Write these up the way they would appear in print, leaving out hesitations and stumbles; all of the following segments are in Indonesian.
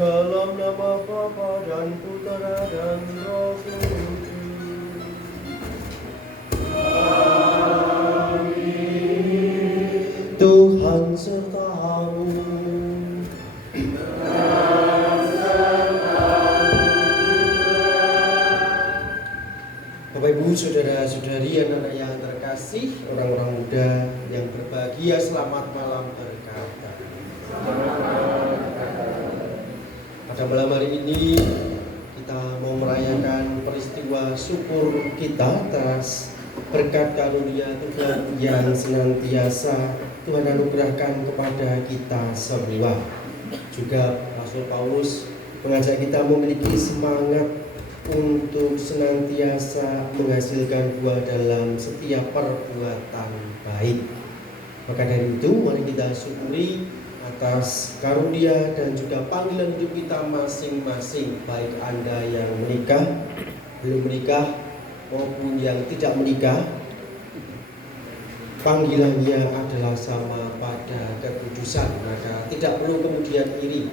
Dalam nama Bapa dan Putera dan Roh Kudus. Amin. Tuhan sertamu. Bapak Ibu, saudara-saudari, anak-anak yang terkasih, orang-orang muda yang berbahagia, selamat malam berkata. Pada malam hari ini kita mau merayakan peristiwa syukur kita atas berkat karunia Tuhan yang senantiasa Tuhan anugerahkan kepada kita semua. Juga Rasul Paulus mengajak kita memiliki semangat untuk senantiasa menghasilkan buah dalam setiap perbuatan baik. Maka dari itu mari kita syukuri atas karunia dan juga panggilan hidup kita masing-masing, baik Anda yang menikah, belum menikah, maupun yang tidak menikah. Panggilannya adalah sama pada kekudusan, maka tidak perlu kemudian iri.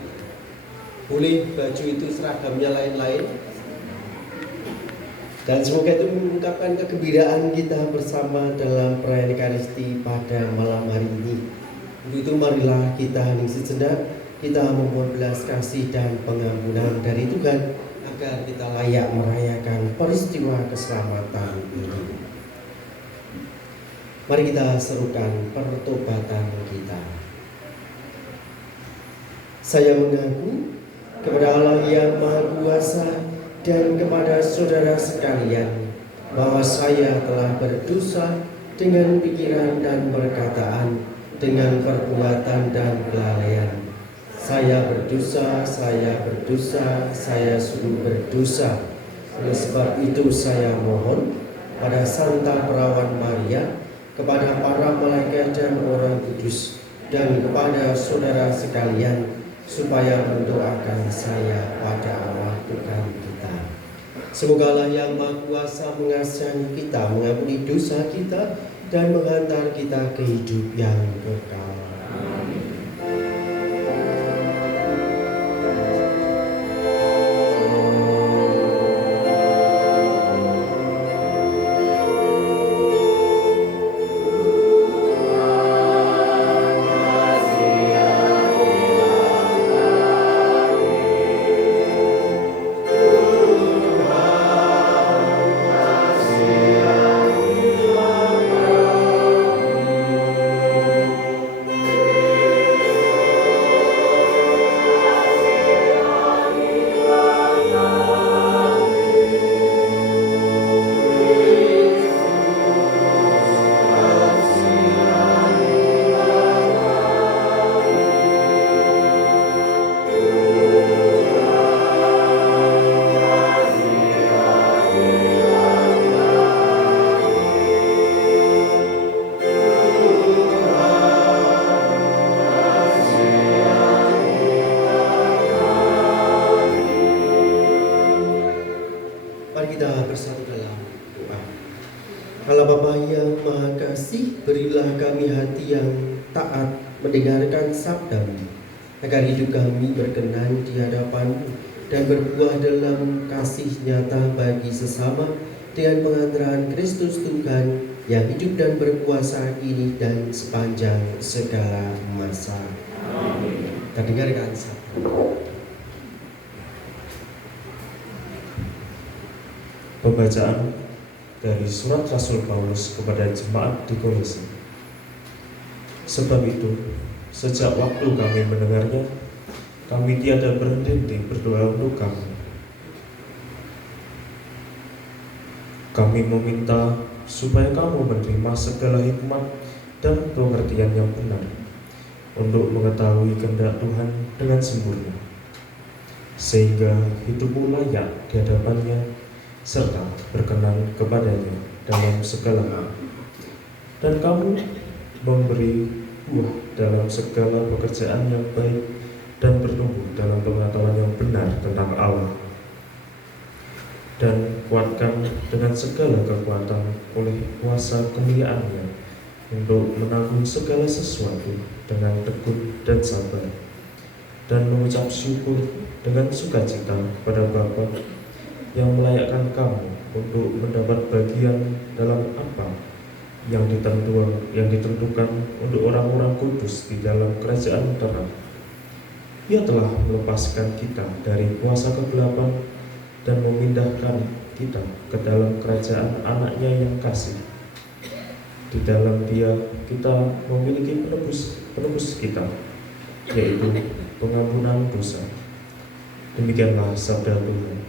Boleh baju itu seragamnya lain-lain, dan semoga itu mengungkapkan kegembiraan kita bersama dalam perayaan Ekaristi pada malam hari ini. Untuk itu marilah kita hening sejenak, kita memohon belas kasih dan pengampunan dari Tuhan agar kita layak merayakan peristiwa keselamatan ini. Mari kita serukan pertobatan kita. Saya mengaku kepada Allah yang Maha Kuasa dan kepada saudara sekalian bahwa saya telah berdosa dengan pikiran dan perkataan, dengan perbuatan dan kelalaian. Saya berdosa, saya sungguh berdosa. Oleh sebab itu saya mohon pada Santa Perawan Maria, kepada para malaikat dan orang kudus, dan kepada saudara sekalian, supaya mendoakan saya pada Allah Tuhan kita. Semoga Allah yang Maha Kuasa mengasihi kita, mengampuni dosa kita, dan menghantar kita ke hidup yang kekal. Amin. Mendengarkan sabda-Mu, agar hidup kami berkenan di hadapan-Mu dan berbuah dalam kasih nyata bagi sesama, dengan pengantaran Kristus Tuhan yang hidup dan berkuasa ini dan sepanjang segala masa. Amin. Kita dengarkan sabda. Pembacaan dari surat Rasul Paulus kepada jemaat di Korintus. Sebab itu, sejak waktu kami mendengarnya, kami tiada berhenti berdoa untuk kamu. Kami meminta supaya kamu menerima segala hikmat dan pengertian yang benar, untuk mengetahui kehendak Tuhan dengan sempurna, sehingga hidupmu layak di hadapannya, serta berkenan kepadanya dalam segala hal. Dan kamu memberi buah dalam segala pekerjaan yang baik dan bertumbuh dalam pengetahuan yang benar tentang Allah, dan kuatkan dengan segala kekuatan oleh kuasa kemuliaan-Nya untuk menanggung segala sesuatu dengan tekun dan sabar. dan mengucap syukur dengan sukacita kepada Bapa yang melayakkan kamu untuk mendapat bagian dalam apa yang ditentukan untuk orang-orang kudus di dalam kerajaan terang. Ia telah melepaskan kita dari kuasa kegelapan dan memindahkan kita ke dalam kerajaan anaknya yang kasih. Di dalam Dia kita memiliki penebus kita, yaitu pengampunan dosa. Demikianlah sabda Tuhan.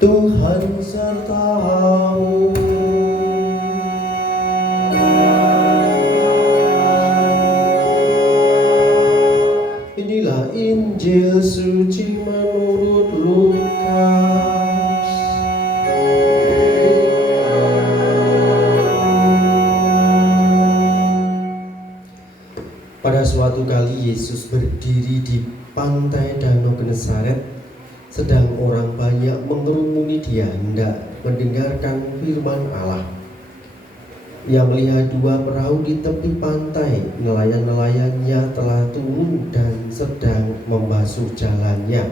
Tuhan sertamu. Inilah Injil Injil suci menurut Lukas. Pada suatu kali Yesus berdiri di pantai Danau Genesaret, sedang orang banyak mengerumuni dia hendak mendengarkan firman Allah. Ia melihat dua perahu di tepi pantai, nelayan-nelayannya telah turun dan sedang membasuh jalannya.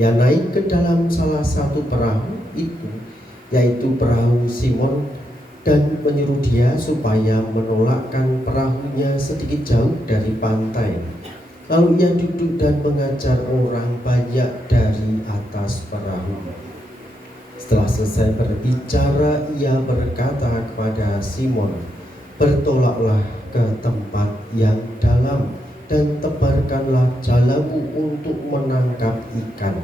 Ia naik ke dalam salah satu perahu itu, yaitu perahu Simon, dan menyuruh dia supaya menolakkan perahunya sedikit jauh dari pantai. Lalu ia duduk dan mengajar orang banyak dari atas perahu. Setelah selesai berbicara, ia berkata kepada Simon, "Bertolaklah ke tempat yang dalam dan tebarkanlah jalamu untuk menangkap ikan."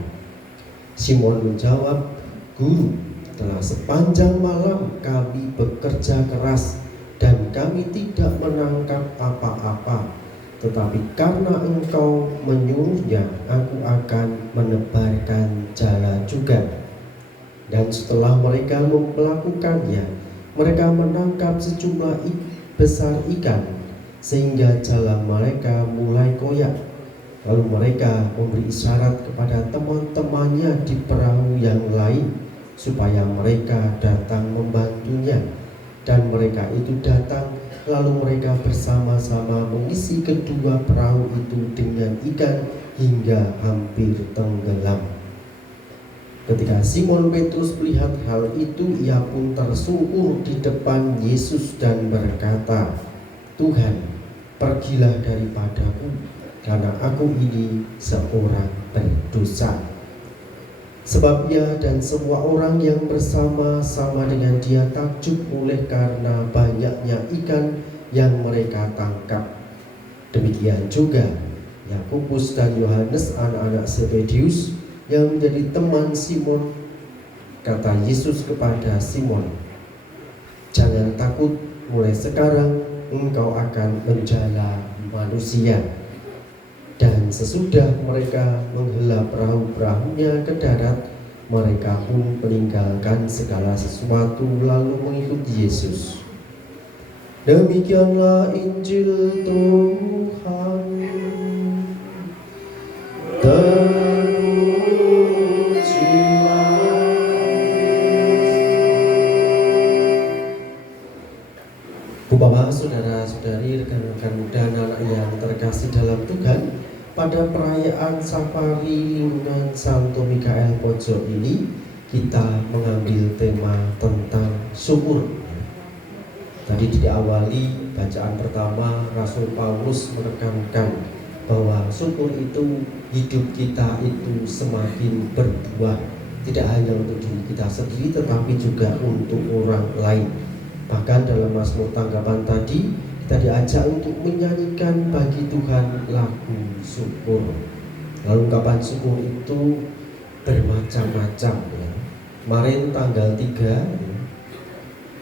Simon menjawab, "Guru, telah sepanjang malam kami bekerja keras dan kami tidak menangkap apa-apa. Tetapi karena engkau menyuruhnya, aku akan menebarkan jala juga." Dan setelah mereka melakukannya, mereka menangkap sejumlah besar ikan, sehingga jala mereka mulai koyak. Lalu mereka memberi isyarat kepada teman-temannya di perahu yang lain, supaya mereka datang membantunya. Dan mereka itu datang, lalu mereka bersama-sama mengisi kedua perahu itu dengan ikan hingga hampir tenggelam. Ketika Simon Petrus melihat hal itu, ia pun tersungkur di depan Yesus dan berkata, "Tuhan, pergilah daripadaku, karena aku ini seorang berdosa." Sebab ia dan semua orang yang bersama-sama dengan dia takjub oleh karena banyaknya ikan yang mereka tangkap. Demikian juga Yakobus dan Yohanes, anak-anak Zebedius, yang menjadi teman Simon. Kata Yesus kepada Simon, "Jangan takut, mulai sekarang engkau akan menjala manusia." Dan sesudah mereka menghela perahu-perahunya ke darat, mereka pun meninggalkan segala sesuatu lalu mengikuti Yesus. Demikianlah Injil Tuhan. Bapak, saudara-saudari, rekan-rekan muda, anak yang terkasih dalam Tuhan, pada perayaan Safari Liunan Santo Mikael Pojo ini kita mengambil tema tentang syukur. Tadi diawali bacaan pertama, Rasul Paulus menekankan bahwa syukur itu hidup kita itu semakin berbuah, tidak hanya untuk diri kita sendiri tetapi juga untuk orang lain. Bahkan dalam Mazmur tanggapan tadi kita diajak untuk menyanyikan bagi Tuhan lagu syukur. Lalu ungkapan syukur itu bermacam-macam ya. Kemarin tanggal 3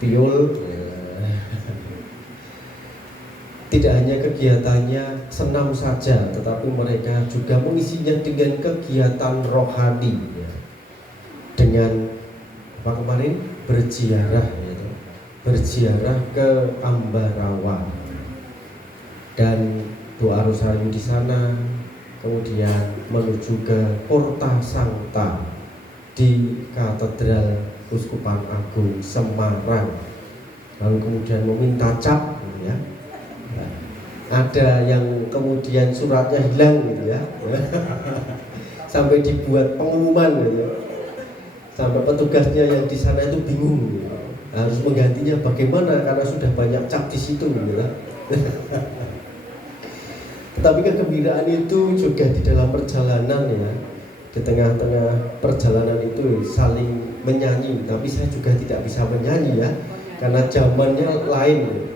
Piul tidak hanya kegiatannya senam saja, tetapi mereka juga mengisinya dengan kegiatan rohani ya. Dengan apa kemarin? Berziarah ya. Berziarah ke Ambarawa dan doa rosarium di sana, kemudian menuju ke Porta Sancta di Katedral Uskupan Agung Semarang, lalu kemudian meminta cap ya. Ada yang kemudian suratnya hilang gitu ya. Sampai dibuat pengumuman gitu ya. Sampai petugasnya yang di sana itu bingung gitu. Harus menggantinya bagaimana karena sudah banyak cap di situ gitu. Tetapi kegembiraan itu juga di dalam perjalanan ya. Di tengah-tengah perjalanan itu saling menyanyi, tapi saya juga tidak bisa menyanyi ya, karena zamannya lain.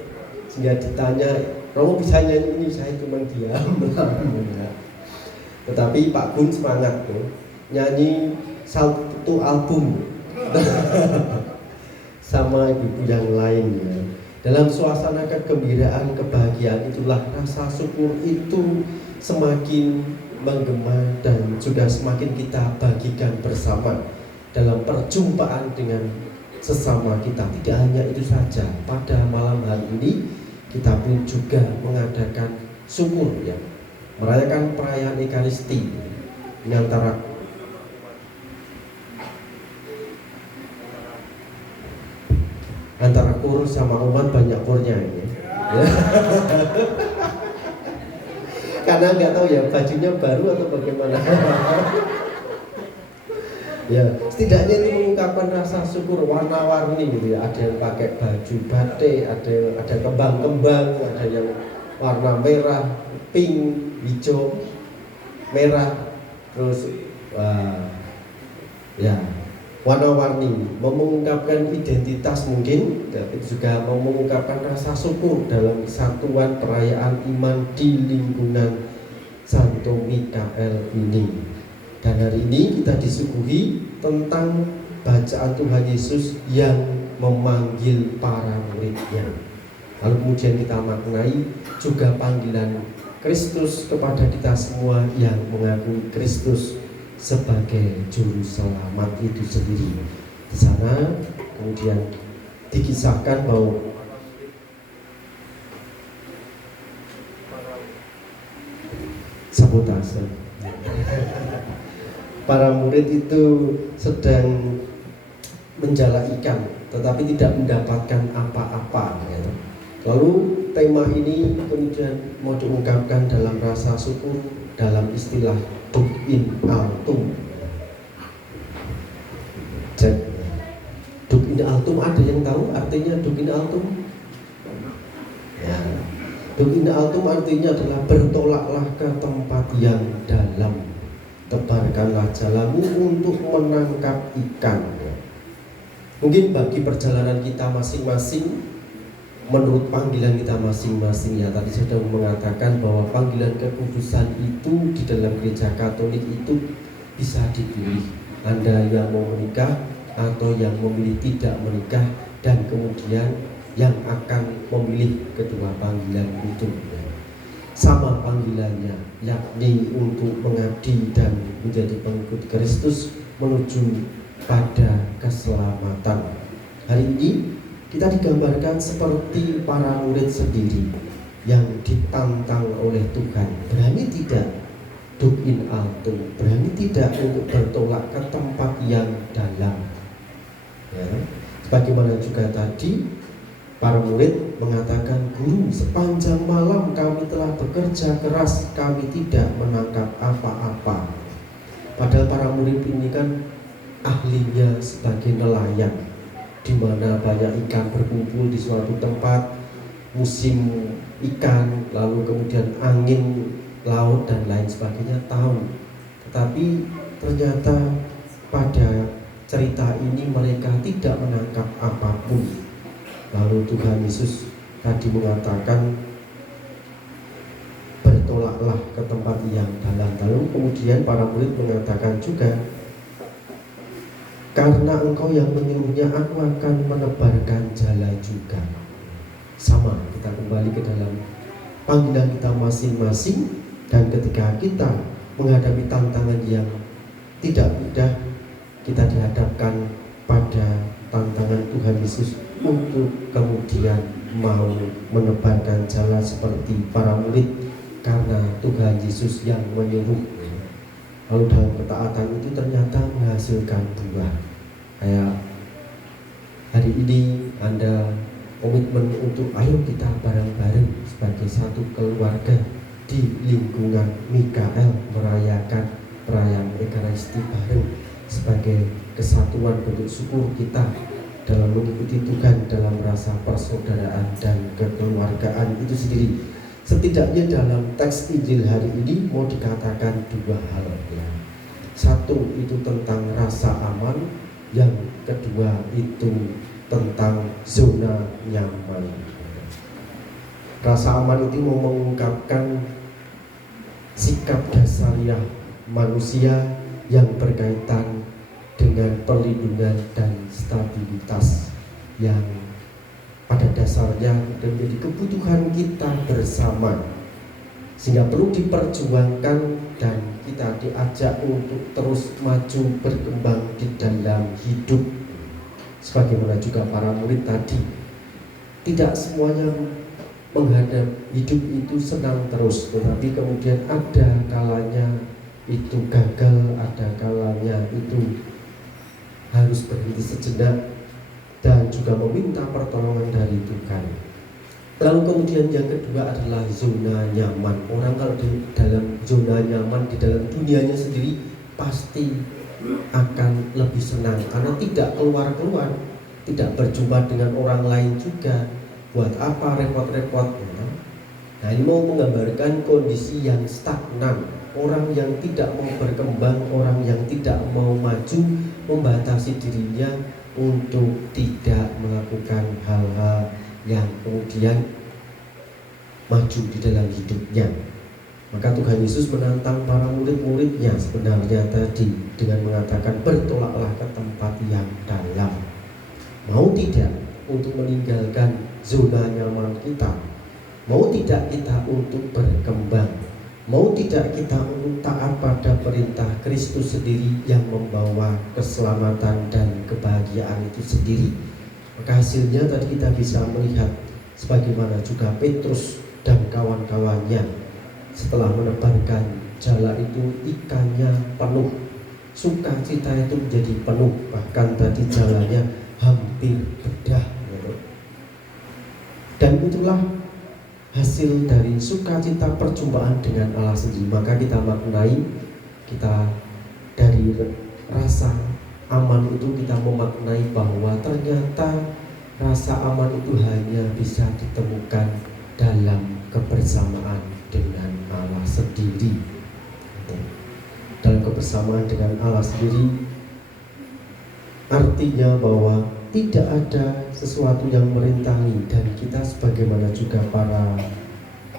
Sehingga ditanya, "Romo bisa nyanyi ini?" Saya cuma diam. Tetapi Pak Gun semangat tuh, nyanyi satu album. Sama ibu yang lainnya. Dalam suasana kegembiraan, kebahagiaan itulah rasa syukur itu semakin menggema dan juga semakin kita bagikan bersama dalam perjumpaan dengan sesama kita. Tidak hanya itu saja, pada malam hari ini kita pun juga mengadakan syukur ya, merayakan perayaan Ekaristi di antara kur sama umat banyak kurnya ini. Ya. Karena nggak tahu ya bajunya baru atau bagaimana. Ya, setidaknya ini mengungkapkan rasa syukur warna-warni gitu ya. Ada yang pakai baju batik, ada kembang-kembang, ada yang warna merah, pink, hijau, merah, terus ya warna-warni, mengungkapkan identitas mungkin, tapi juga mengungkapkan rasa syukur dalam kesatuan perayaan iman di lingkungan Santo Mikael ini. Dan hari ini kita disuguhi tentang bacaan Tuhan Yesus yang memanggil para muridnya. Lalu kemudian kita maknai juga panggilan Kristus kepada kita semua yang mengakui Kristus sebagai juru selamat itu sendiri. Di sana kemudian dikisahkan bahwa sabotase. Para murid itu sedang menjala ikan, tetapi tidak mendapatkan apa-apa. Ya. Lalu tema ini kemudian mau diungkapkan dalam rasa syukur dalam istilah Duc in altum. Duc in altum, ada yang tahu artinya Duc in altum? Ya. Duc in altum artinya adalah bertolaklah ke tempat yang dalam, tebarkanlah jalamu untuk menangkap ikan. Mungkin bagi perjalanan kita masing-masing, menurut panggilan kita masing-masing ya, tadi sudah mengatakan bahwa panggilan kekudusan itu di dalam gereja Katolik itu bisa dipilih. Anda yang mau menikah atau yang memilih tidak menikah, dan kemudian yang akan memilih kedua panggilan itu. Sama panggilannya, yakni untuk mengabdi dan menjadi pengikut Kristus menuju pada keselamatan. Hari ini kita digambarkan seperti para murid sendiri yang ditantang oleh Tuhan. Berani tidak Duc in altum, berani tidak untuk bertolak ke tempat yang dalam ya. Sebagaimana juga tadi para murid mengatakan, Guru, sepanjang malam kami telah bekerja keras, kami tidak menangkap apa-apa. Padahal para murid ini kan ahlinya sebagai nelayan, di mana banyak ikan berkumpul di suatu tempat, musim ikan, lalu kemudian angin laut dan lain sebagainya tahu. Tetapi ternyata pada cerita ini mereka tidak menangkap apapun. Lalu Tuhan Yesus tadi mengatakan, bertolaklah ke tempat yang dalam. Lalu kemudian para murid mengatakan juga, karena engkau yang menyuruhnya, aku akan menebarkan jala juga. Sama, kita kembali ke dalam panggilan kita masing-masing. Dan ketika kita menghadapi tantangan yang tidak mudah, kita dihadapkan pada tantangan Tuhan Yesus untuk kemudian mau menebarkan jala seperti para murid, karena Tuhan Yesus yang menyuruh. Lalu dalam ketaatan itu ternyata menghasilkan buah. Kayak hari ini Anda komitmen untuk ayo kita bareng-bareng sebagai satu keluarga di lingkungan Mikael merayakan perayaan Ekaristi bareng sebagai kesatuan bentuk syukur kita dalam mengikuti Tuhan dalam rasa persaudaraan dan kekeluargaan itu sendiri. Setidaknya dalam teks Injil hari ini mau dikatakan dua hal ya. Satu itu tentang rasa aman, yang kedua itu tentang zona nyaman. Rasa aman itu mau mengungkapkan sikap dasariah manusia yang berkaitan dengan perlindungan dan stabilitas yang pada dasarnya menjadi kebutuhan kita bersama Sehingga perlu diperjuangkan dan kita diajak untuk terus maju berkembang di dalam hidup. Sebagaimana juga para murid tadi, tidak semuanya menghadap hidup itu senang terus, tetapi kemudian ada kalanya itu gagal, ada kalanya itu harus berhenti sejenak dan juga meminta pertolongan dari Tuhan. Lalu kemudian yang kedua adalah zona nyaman. Orang kalau di dalam zona nyaman, di dalam dunianya sendiri, pasti akan lebih senang karena tidak keluar-keluar, tidak berjumpa dengan orang lain juga. Buat apa repot-repot? Nah, ini mau menggambarkan kondisi yang stagnan, orang yang tidak mau berkembang, orang yang tidak mau maju, membatasi dirinya untuk tidak melakukan hal-hal yang kemudian maju di dalam hidupnya. Maka Tuhan Yesus menantang para murid-muridnya sebenarnya tadi dengan mengatakan, bertolaklah ke tempat yang dalam. Mau tidak untuk meninggalkan zona nyaman kita? Mau tidak kita untuk berkembang? Mau tidak kita untuk taat pada perintah Kristus sendiri yang membawa keselamatan dan kebahagiaan itu sendiri? Maka hasilnya tadi kita bisa melihat sebagaimana juga Petrus dan kawan-kawannya setelah menebarkan jala itu, ikannya penuh, sukacita itu menjadi penuh, bahkan tadi jalanya hampir pecah. Dan itulah hasil dari sukacita perjumpaan dengan Allah sendiri. Maka kita maknai, kita dari rasa aman itu kita memaknai bahwa ternyata rasa aman itu hanya bisa ditemukan dalam kebersamaan dengan Allah sendiri. Dalam kebersamaan dengan Allah sendiri artinya bahwa tidak ada sesuatu yang merintangi, dan kita sebagaimana juga para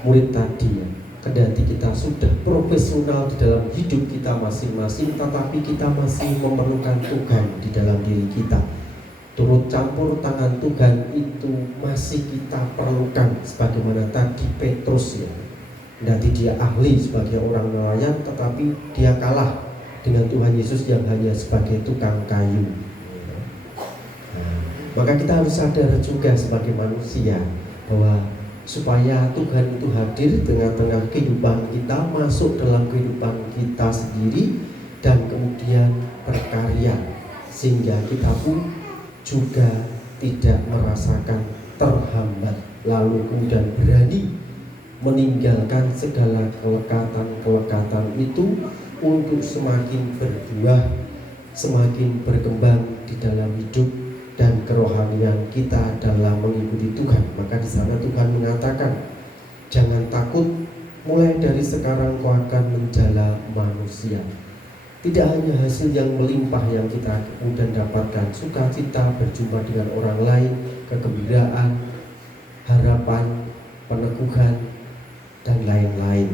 murid tadi, kendati kita sudah profesional di dalam hidup kita masing-masing, tetapi kita masih memerlukan Tuhan di dalam diri kita. Turut campur tangan Tuhan itu masih kita perlukan, sebagaimana tadi Petrus ya. Kendati dia ahli sebagai orang nelayan, tetapi dia kalah dengan Tuhan Yesus yang hanya sebagai tukang kayu. Maka kita harus sadar juga sebagai manusia bahwa supaya Tuhan itu hadir di tengah-tengah kehidupan kita, masuk dalam kehidupan kita sendiri, dan kemudian berkarya, sehingga kita pun juga tidak merasakan terhambat, lalu kemudian berani meninggalkan segala kelekatan-kelekatan itu untuk semakin berbuah, semakin berkembang di dalam hidup dan kerohanian kita dalam mengikuti Tuhan. Maka di sana Tuhan mengatakan, jangan takut, mulai dari sekarang kau akan menjala manusia. Tidak hanya hasil yang melimpah yang kita kemudian dapatkan, sukacita berjumpa dengan orang lain, kegembiraan, harapan, peneguhan, dan lain-lain,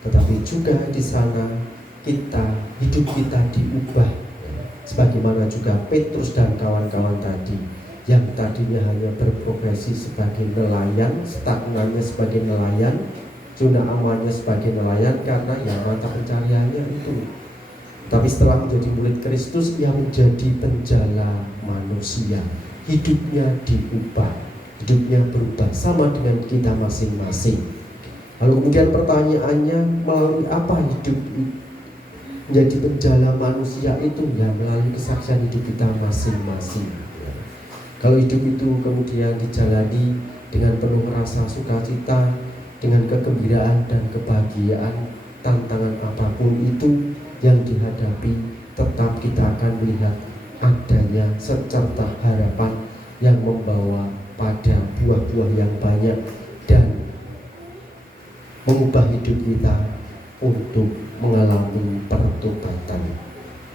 tetapi juga di sana hidup kita diubah. Sebagaimana juga Petrus dan kawan-kawan tadi, yang tadinya hanya berprofesi sebagai nelayan, stagnannya sebagai nelayan, zona amannya sebagai nelayan karena yang mata pencariannya itu. Tapi setelah menjadi murid Kristus, yang menjadi penjala manusia, hidupnya diubah, hidupnya berubah sama dengan kita masing-masing. Lalu kemudian pertanyaannya, melalui apa hidup menjadi penjala manusia itu? Ya melalui kesaksian hidup kita masing-masing. Kalau hidup itu kemudian dijalani dengan penuh rasa sukacita, dengan kegembiraan dan kebahagiaan, tantangan apapun itu yang dihadapi, tetap kita akan melihat adanya secercah harapan yang membawa pada buah-buah yang banyak dan mengubah hidup kita untuk mengalami pertobatan.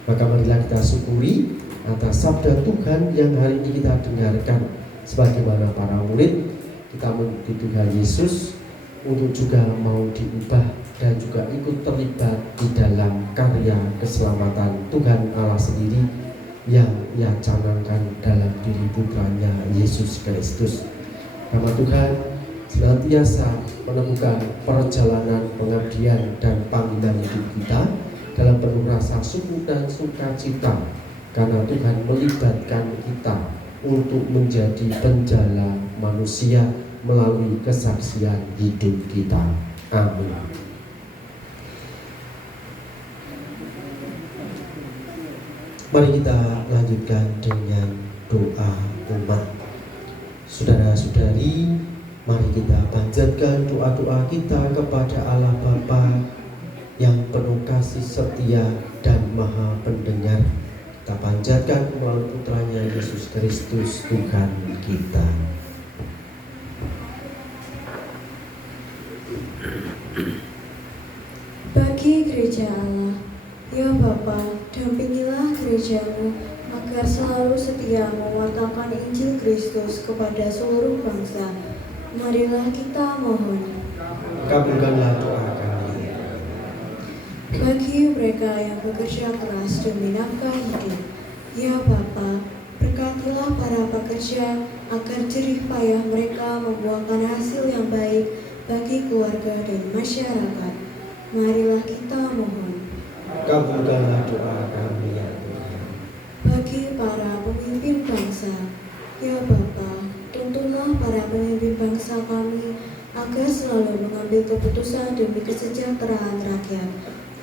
Maka marilah kita syukuri atas sabda Tuhan yang hari ini kita dengarkan. Sebagaimana para murid, kita mengikuti Tuhan Yesus untuk juga mau diubah dan juga ikut terlibat di dalam karya keselamatan Tuhan Allah sendiri yang Ia canangkan dalam diri putranya Yesus Kristus. Nama Tuhan senantiasa menemukan perjalanan pengabdian dan panggilan hidup kita dalam penuh rasa syukur dan sukacita, karena Tuhan melibatkan kita untuk menjadi penjala manusia melalui kesaksian hidup kita. Amin. Mari kita lanjutkan dengan doa umat. Saudara-saudari, mari kita panjatkan doa-doa kita kepada Allah Bapa yang penuh kasih setia dan maha pendengar. Kita panjatkan melalui putranya Yesus Kristus Tuhan kita. Bagi gereja Allah, ya Bapa, dampingilah gerejamu agar selalu setia mewartakan Injil Kristus kepada seluruh bangsa. Marilah kita mohon. Kabulkanlah doa kami. Bagi mereka yang bekerja keras demi nafkah hidup, ya Bapa, berkatilah para pekerja agar jerih payah mereka membuahkan hasil yang baik bagi keluarga dan masyarakat. Marilah kita mohon. Kabulkanlah doa kami ya Tuhan. Bagi para pemimpin bangsa, ya Bapa, tuntunlah para pemimpin bangsa kami agar selalu mengambil keputusan demi kesejahteraan rakyat.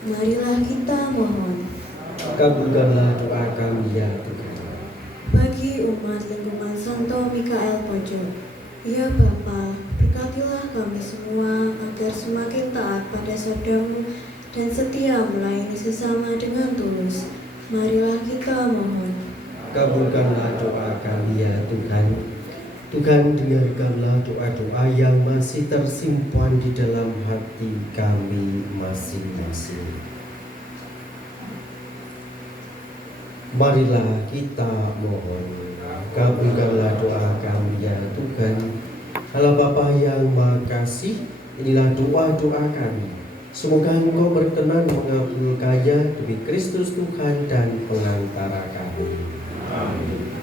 Marilah kita mohon. Kabulkanlah doa kami ya Tuhan. Bagi umat lingkungan Santo Mikael Pojok, ya Bapa, berkatilah kami semua agar semakin taat pada sabdamu dan setia melayani sesama dengan tulus. Marilah kita mohon. Kabulkanlah doa kami ya Tuhan. Tuhan, dengarkanlah doa-doa yang masih tersimpan di dalam hati kami masing-masing. Marilah kita mohon. Kabulkanlah doa kami ya Tuhan. Allah Bapa yang Maha Kasih, inilah doa-doa kami. Semoga Engkau berkenan mengabulkannya demi Kristus Tuhan dan pengantara kami. Amin.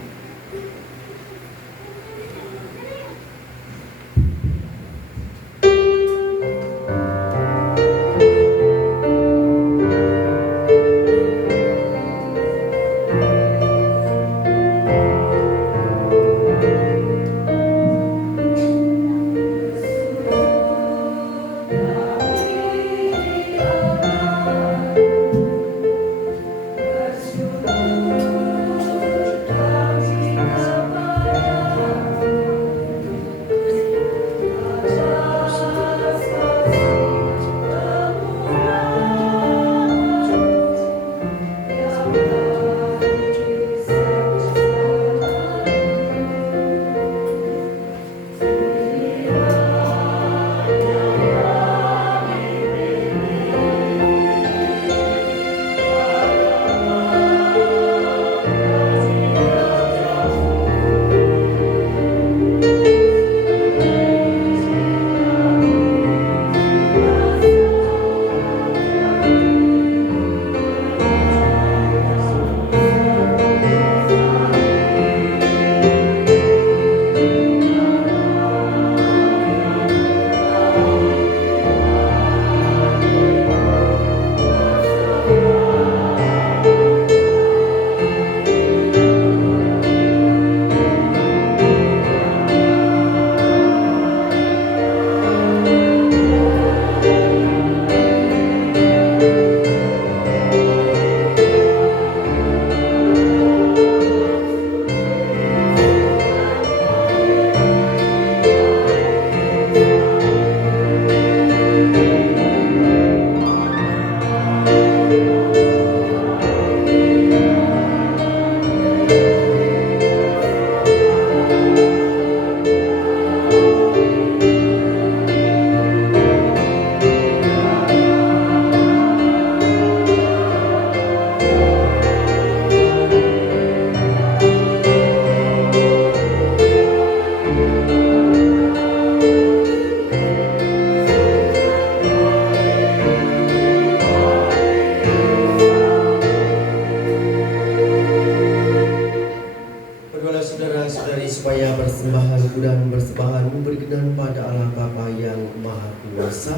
Maha Esa,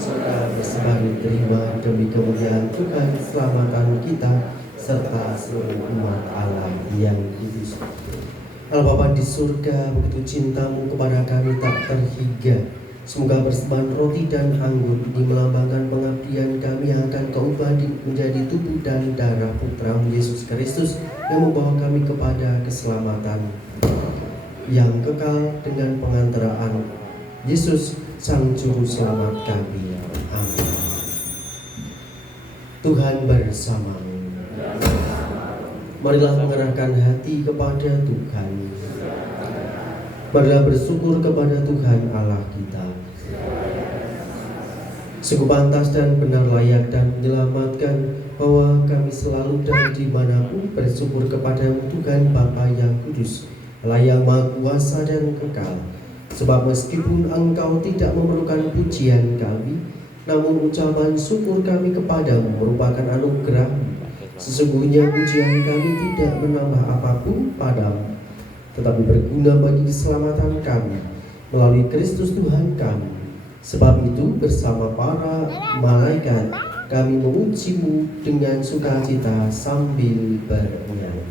serta bersembari terima demi kemuliaan Tuhan keselamatan kita serta seluruh umat Allah yang kudus. Allah Bapa di surga, begitu cintamu kepada kami tak terhingga. Semoga persembahan roti dan anggur ini melambangkan pengabdian kami yang akan Kau ubah menjadi tubuh dan darah Putra-Mu Yesus Kristus yang membawa kami kepada keselamatan yang kekal dengan pengantaraan Yesus Sang Juru Selamat kami. Amin. Tuhan bersamamu. Marilah mengerahkan hati kepada Tuhan. Marilah bersyukur kepada Tuhan Allah kita. Sungguh pantas dan benar, layak dan menyelamatkan bahwa kami selalu dan dimanapun bersyukur kepada-Mu Tuhan Bapa yang kudus, Allah yang Maha Kuasa dan kekal. Sebab meskipun Engkau tidak memerlukan pujian kami, namun ucapan syukur kami kepadamu merupakan anugerah-Mu. Sesungguhnya pujian kami tidak menambah apapun padamu, tetapi berguna bagi keselamatan kami melalui Kristus Tuhan kami. Sebab itu bersama para malaikat kami memuji-Mu dengan sukacita sambil bernyanyi.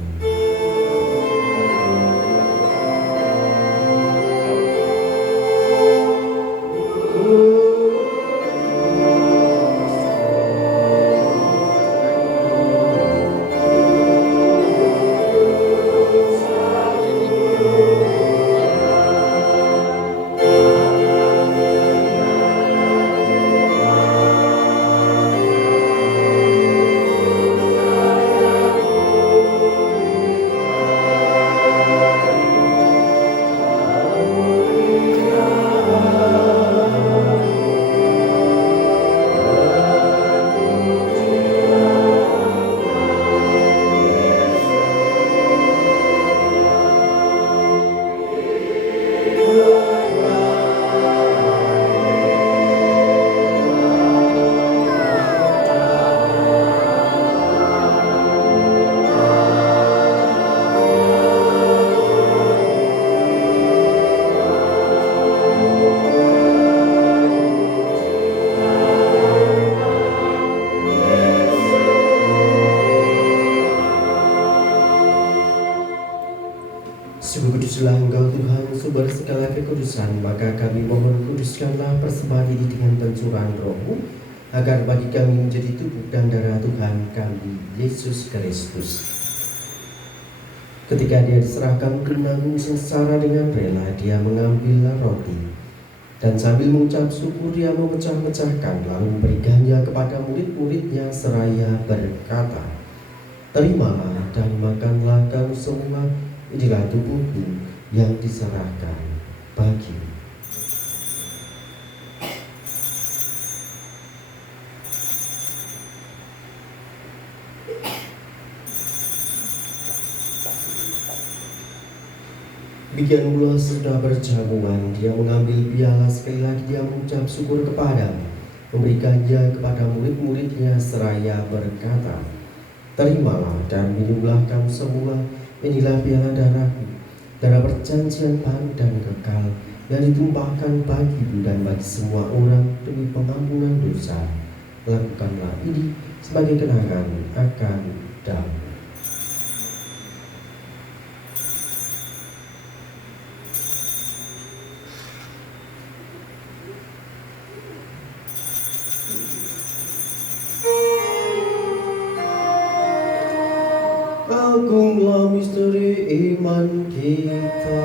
Sungguh kuduslah Engkau Tuhan, sumber segala kekudusan, maka kami mohon kuduskanlah persembahan ini dengan pencurahan Roh-Mu, agar bagi kami menjadi tubuh dan darah Tuhan kami, Yesus Kristus. Ketika Dia diserahkan untuk menanggung sengsara dengan rela, Dia mengambil roti, dan sambil mengucap syukur Dia memecah-mecahkan, lalu memberikannya kepada murid-muridnya seraya berkata, "Terimalah dan makanlah kamu semua, inilah tubuhku yang diserahkan bagimu." Demikian pula sesudah berjamuan, Dia mengambil piala, sekali lagi Dia mengucap syukur kepada-Mu, memberikannya kepada murid-muridnya seraya berkata, "Terimalah dan minumlah kamu semua, inilah piala darahku, darah perjanjian baru dan kekal, yang ditumpahkan bagimu dan bagi semua orang demi pengampunan dosa. Lakukanlah ini sebagai kenangan akan Damu." Agunglah misteri iman kita.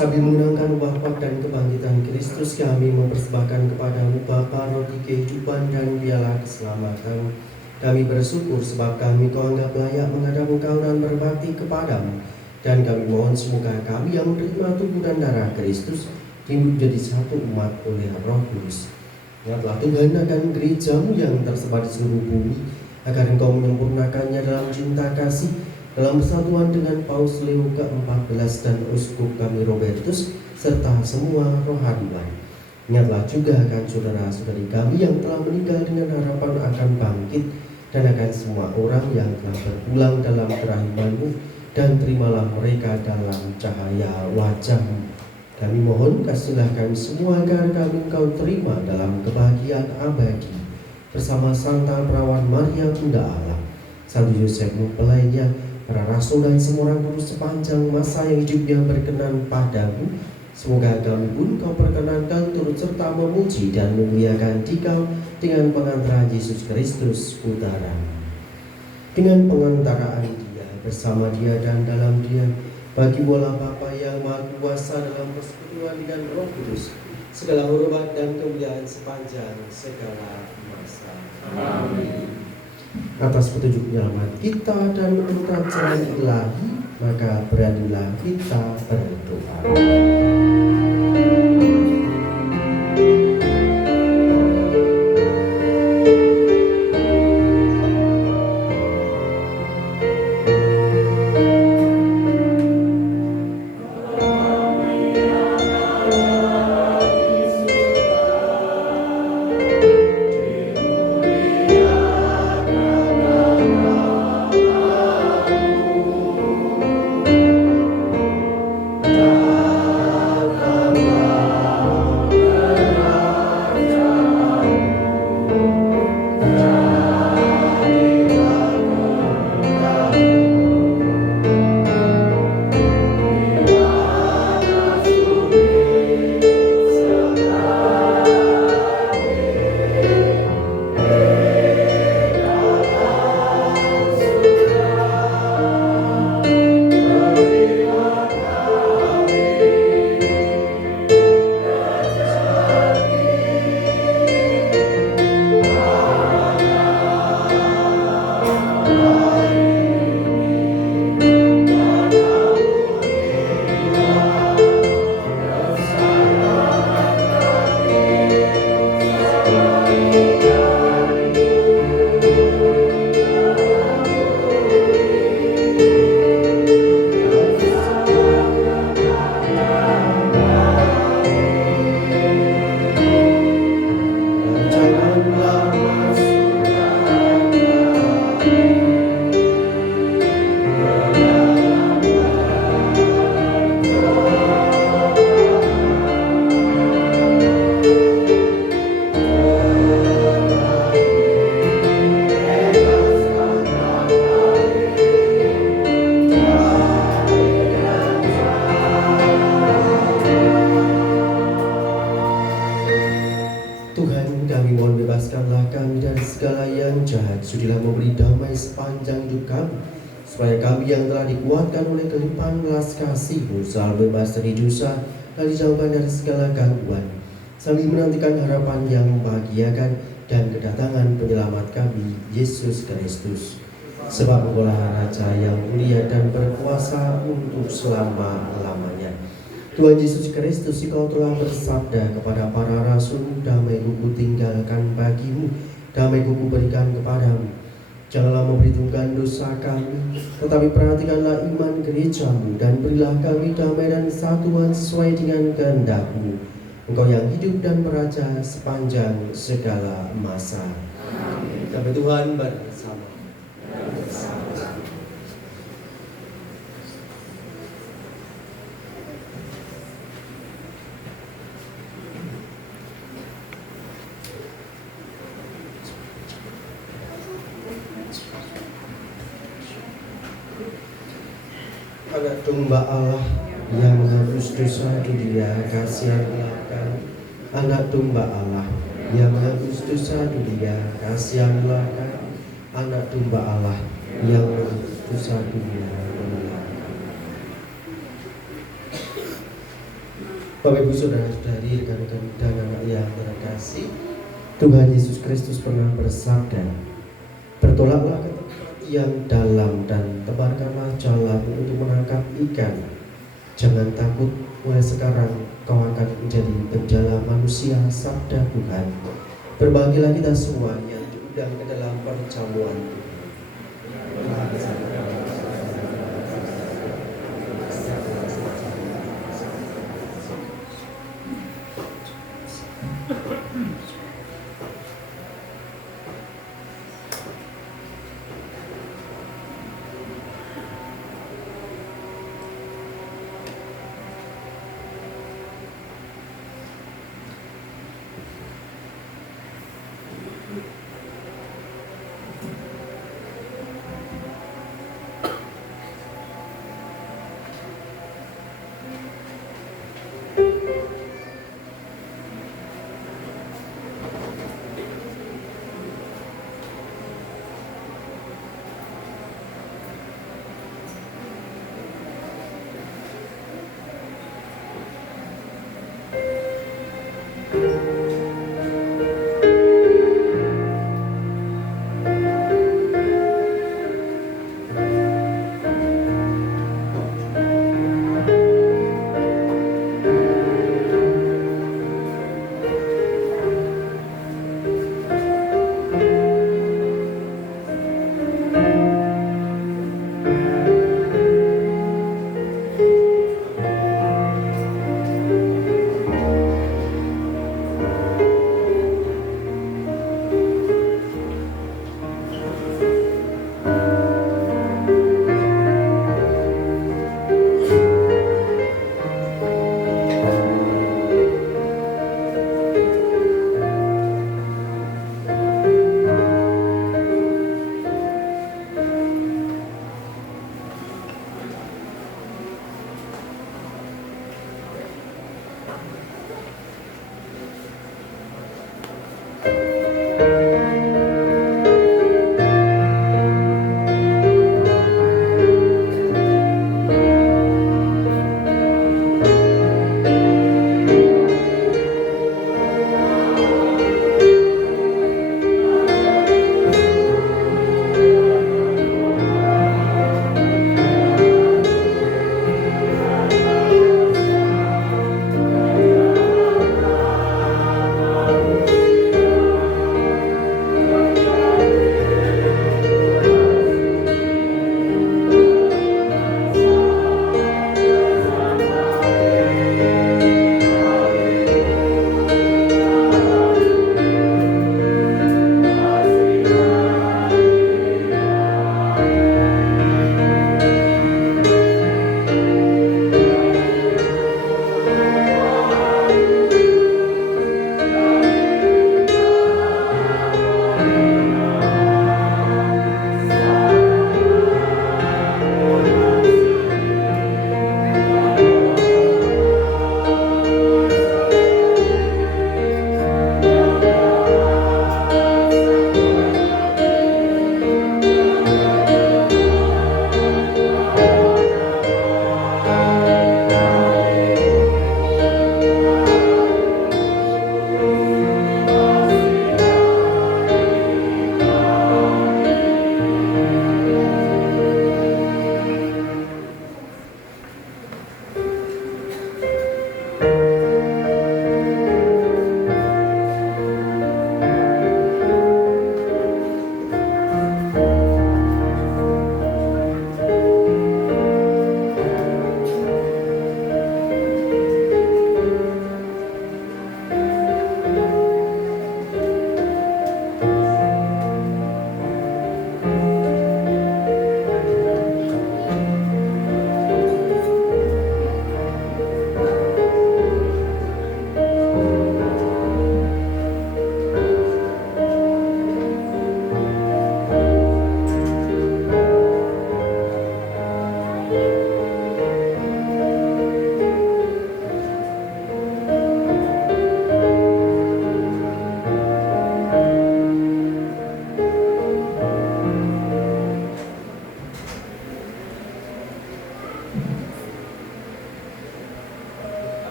Sambil mengenangkan wafat dan kebangkitan Kristus Kristus, kami mempersembahkan kepadamu Bapa roti kehidupan dan piala keselamatan. Kami bersyukur sebab kami Kau anggap layak menghadap Engkau dan berbakti kepadamu. Dan kami mohon semoga kami yang menerima tubuh dan darah Kristus hidup jadi satu umat oleh Roh Kudus. Ingatlah Tuhan akan gerejamu yang tersebar di seluruh bumi, agar Engkau menyempurnakannya dalam cinta kasih, dalam persatuan dengan Paus Leo ke-14 dan Uskup kami Robertus, serta semua rohaniwan. Ingatlah juga akan saudara-saudari kami yang telah meninggal dengan harapan akan bangkit, dan akan semua orang yang telah berpulang dalam kerahiman-Mu, dan terimalah mereka dalam cahaya wajah-Mu. Kami mohon kasihkan semua agar kami Engkau terima dalam kebahagiaan abadi, bersama Santa Perawan Maria Bunda Allah, Santo Yosef mempelainya, para rasul dan semua orang kudus sepanjang masa yang hidupnya berkenan padamu. Semoga kami pun Kau perkenankan turut serta memuji dan memuliakan Dikau dengan pengantaran Yesus Kristus Putera-Mu. Dengan pengantaraan Dia, bersama Dia dan dalam Dia, bagi bola Bapa yang Maha Kuasa dalam persekutuan dengan Roh Kudus, segala hormat dan kemuliaan sepanjang segala masa. Amin. Atas petunjuk penyelamat kita dan menurut jalan ilahi, maka beranilah kita berdoa. Sudilah memberi damai sepanjang hidup kami, supaya kami yang telah dikuatkan oleh kelimpahan welas kasih-Mu selalu bebas dari dosa dan dijauhkan dari segala gangguan, sambil menantikan harapan yang membahagiakan dan kedatangan penyelamat kami, Yesus Kristus. Sebab Engkaulah Raja yang mulia dan berkuasa untuk selama-lamanya. Tuhan Yesus Kristus, Engkau telah bersabda kepada para rasul, damai-Ku tinggalkan bagimu, damai-Ku berikan kepadamu. Janganlah memperhitungkan dosa kami, tetapi perhatikanlah iman gereja-Mu, dan berilah kami damai dan kesatuan sesuai dengan kehendak-Mu. Engkau yang hidup dan beraja sepanjang segala masa. Amin. Damai Tuhan bersama. Anak domba Allah yang menghapus dosa dunia, kasihanlah kami. Anak domba Allah yang menghapus dosa dunia, kasihanlah kami. Anak domba Allah yang menghapus dosa dunia, Bapak Ibu Saudara-saudari, rekan-rekan dan anak yang terkasih, Tuhan Yesus Kristus pernah bersabda, "Bertolaklah ke tempat yang dalam dan tebarkanlah jalanmu untuk menangkap ikan. Jangan takut, mulai sekarang kau akan menjadi penjala manusia," sabda Tuhan. Berbahagialah kita semua yang diundang ke dalam perjamuan Tuhan.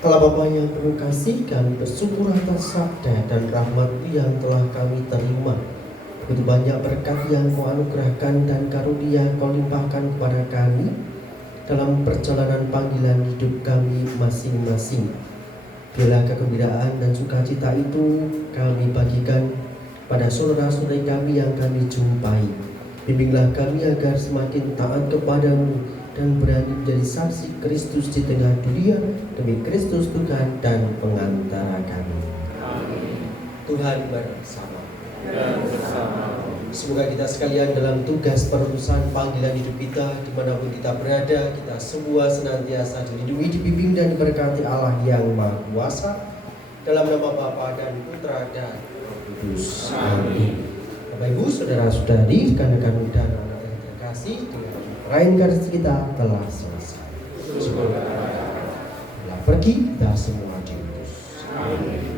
Allah Bapa yang penuh kasih, kami bersyukur atas sabda dan rahmat yang telah kami terima. Begitu banyak berkat yang Kau anugerahkan dan karunia Kau limpahkan kepada kami dalam perjalanan panggilan hidup kami masing-masing. Biarlah kegembiraan dan sukacita itu kami bagikan pada saudara-saudari kami yang kami jumpai. Bimbinglah kami agar semakin taat kepadamu dan berani menjadi saksi Kristus di tengah dunia demi Kristus Tuhan dan pengantara kami. Amin. Tuhan bersama. Semoga kita sekalian dalam tugas perutusan panggilan hidup kita dimanapun kita berada, kita semua senantiasa dilindungi, dibimbing dan diberkati Allah yang Maha Kuasa, dalam nama Bapa dan Putra dan Roh Kudus. Amin. Bapak Ibu, saudara-saudari, rekan-rekan dan anak yang terkasih, perayaan Ekaristi kita telah selesai. Setelah pergi, kita semua diutus. Amin.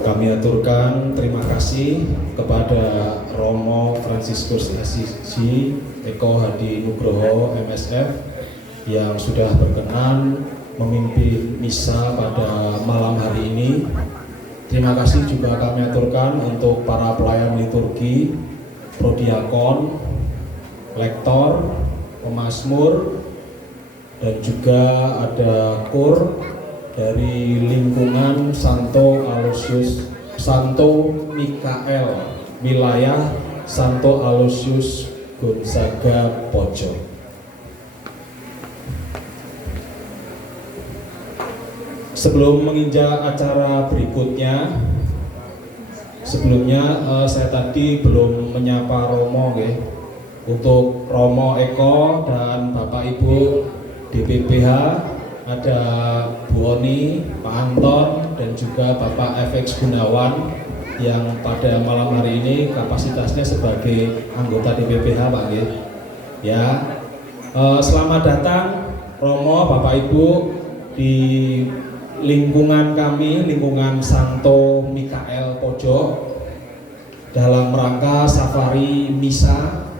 Kami aturkan terima kasih kepada Romo Fransiskus Assisi Eko Hadi Nugroho MSF yang sudah berkenan memimpin misa pada malam hari ini. Terima kasih juga kami aturkan untuk para pelayan liturgi, prodiakon, lektor, pemazmur, dan juga ada kur dari lingkungan Santo Mikael, wilayah Santo Aloysius Gonzaga Pojok. Sebelum menginjak acara berikutnya, sebelumnya saya tadi belum menyapa Romo, untuk Romo Eko dan Bapak Ibu DPPH, ada Bu Oni, Pak Anton, dan juga Bapak FX Gunawan yang pada malam hari ini kapasitasnya sebagai anggota DPPH, Pak. Ya, selamat datang Romo, Bapak Ibu di lingkungan kami, lingkungan Santo Mikael Pojok, dalam rangka safari misa.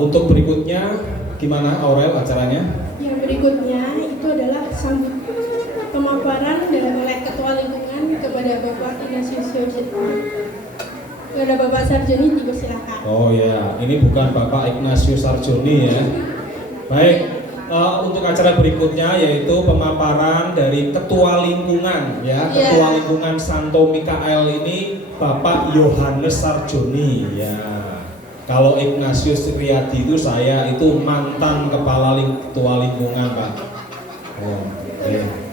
Untuk berikutnya gimana Aurel acaranya? Yang berikutnya itu adalah pemaparan oleh Ketua Lingkungan kepada Bapak Ignatius Sarjoni. Kepada Bapak Sarjoni dipersilakan. Oh ya, ini bukan Bapak Ignatius Sarjoni ya. Baik, untuk acara berikutnya yaitu pemaparan dari Ketua Lingkungan ya. Ketua Lingkungan Santo Mikael ini Bapak Yohanes Sarjoni ya. Kalau Ignatius Riyadi itu saya itu mantan kepala ketua lingkungan, Pak. Oh.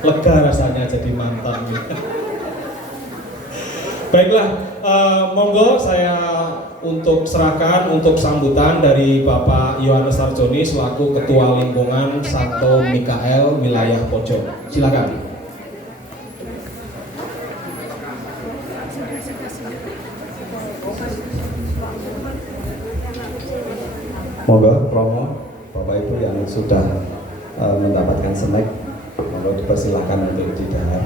Lega rasanya jadi mantan. Baiklah, monggo saya untuk serahkan untuk sambutan dari Bapak Yohanes Sarjoni selaku Ketua Lingkungan Santo Mikael Wilayah Pojok. Silakan. Monggo promo Bapak Ibu yang sudah mendapatkan snack, monggo dipersilakan untuk didahar.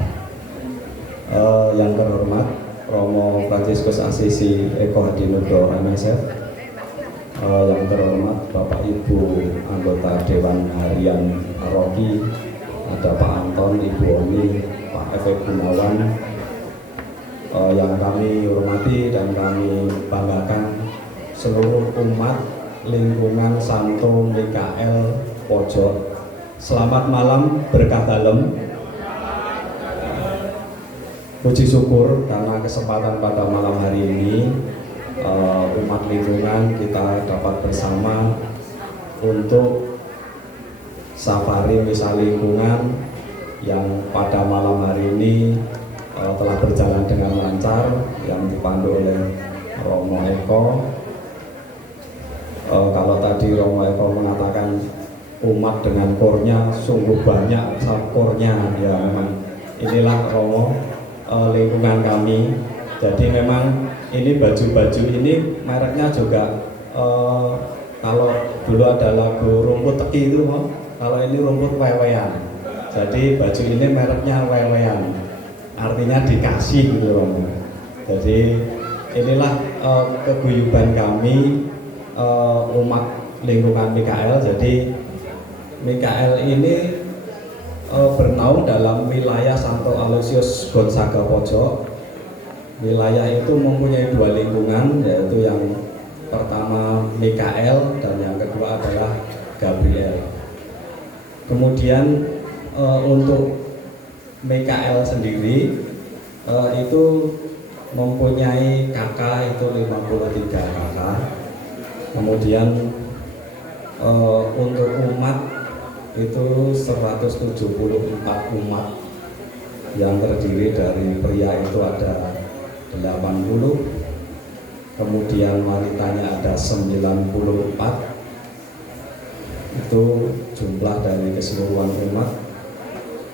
Yang terhormat Romo Fransiskus Asisi Eko Hadinudo MSF, yang terhormat Bapak Ibu anggota Dewan Harian Rocky, ada Pak Anton, Ibu Oni, Pak Efe Gunawan, yang kami hormati dan kami banggakan seluruh umat lingkungan Santo Mikael Pojok. Selamat malam, berkah dalem. Puji syukur karena kesempatan pada malam hari ini umat lingkungan kita dapat bersama untuk safari misa lingkungan yang pada malam hari ini telah berjalan dengan lancar, yang dipandu oleh Romo Eko. Kalau tadi Romo Eko mengatakan umat dengan kornya sungguh banyak kornya, ya memang inilah Romo lingkungan kami. Jadi memang ini baju-baju ini mereknya juga kalau dulu ada lagu rumput teki itu, kalau ini rumput wewean. Jadi baju ini mereknya wewean, artinya dikasih gitu Romo. Jadi inilah keguyuban kami umat lingkungan Mikael. Jadi Mikael ini bernaung dalam wilayah Santo Aloysius Gonzaga Pojok. Wilayah itu mempunyai dua lingkungan, yaitu yang pertama Mikael dan yang kedua adalah Gabriel. Kemudian untuk Mikael sendiri itu mempunyai kakak itu 53 kakak. Kemudian untuk umat itu 174 umat yang terdiri dari pria itu ada 80, kemudian wanitanya ada 94. Itu jumlah dari keseluruhan umat.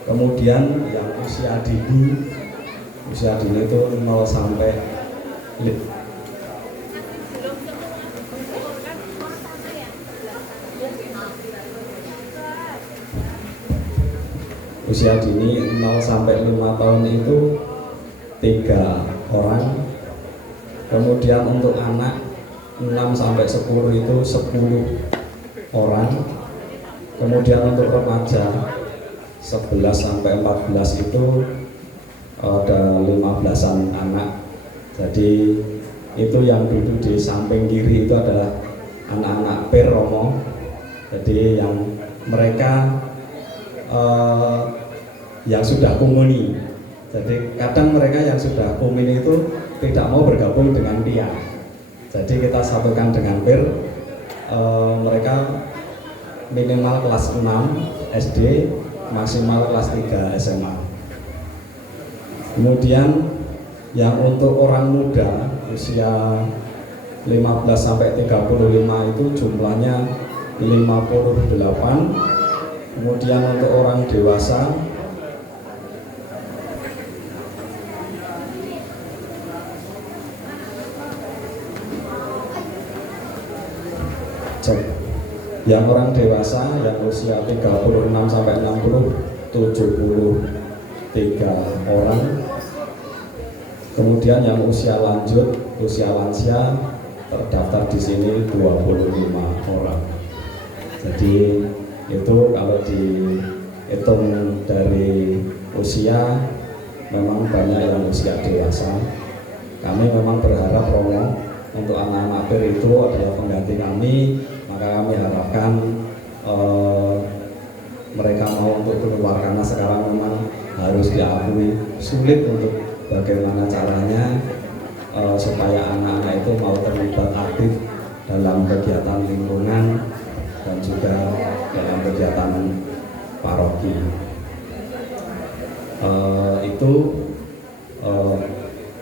Kemudian yang usia dini itu 0 sampai usia dini 0 sampai 5 tahun itu 3 orang. Kemudian untuk anak 6 sampai 10 itu 10 orang. Kemudian untuk remaja 11 sampai 14 itu ada 15-an anak. Jadi itu yang duduk di samping kiri itu adalah anak-anak per Romo. Jadi yang mereka yang sudah komuni. Jadi kadang mereka yang sudah komuni itu tidak mau bergabung dengan PIA. Jadi kita satukan dengan PIR. Mereka minimal kelas 6 SD, maksimal kelas 3 SMA. Kemudian yang untuk orang muda usia 15 sampai 35 itu jumlahnya 58. Kemudian untuk orang dewasa yang orang dewasa yang usia 36 sampai 60 73 orang. Kemudian yang usia lanjut, usia lansia terdaftar di sini 25 orang. Jadi itu kalau dihitung dari usia memang banyak yang usia dewasa. Kami memang berharap Romo untuk anak-anak PIR itu adalah pengganti kami, maka kami harapkan mereka mau untuk keluar, karena sekarang memang harus diakui sulit untuk bagaimana caranya supaya anak-anak itu mau terlibat aktif dalam kegiatan lingkungan dan juga dalam kegiatan paroki. itu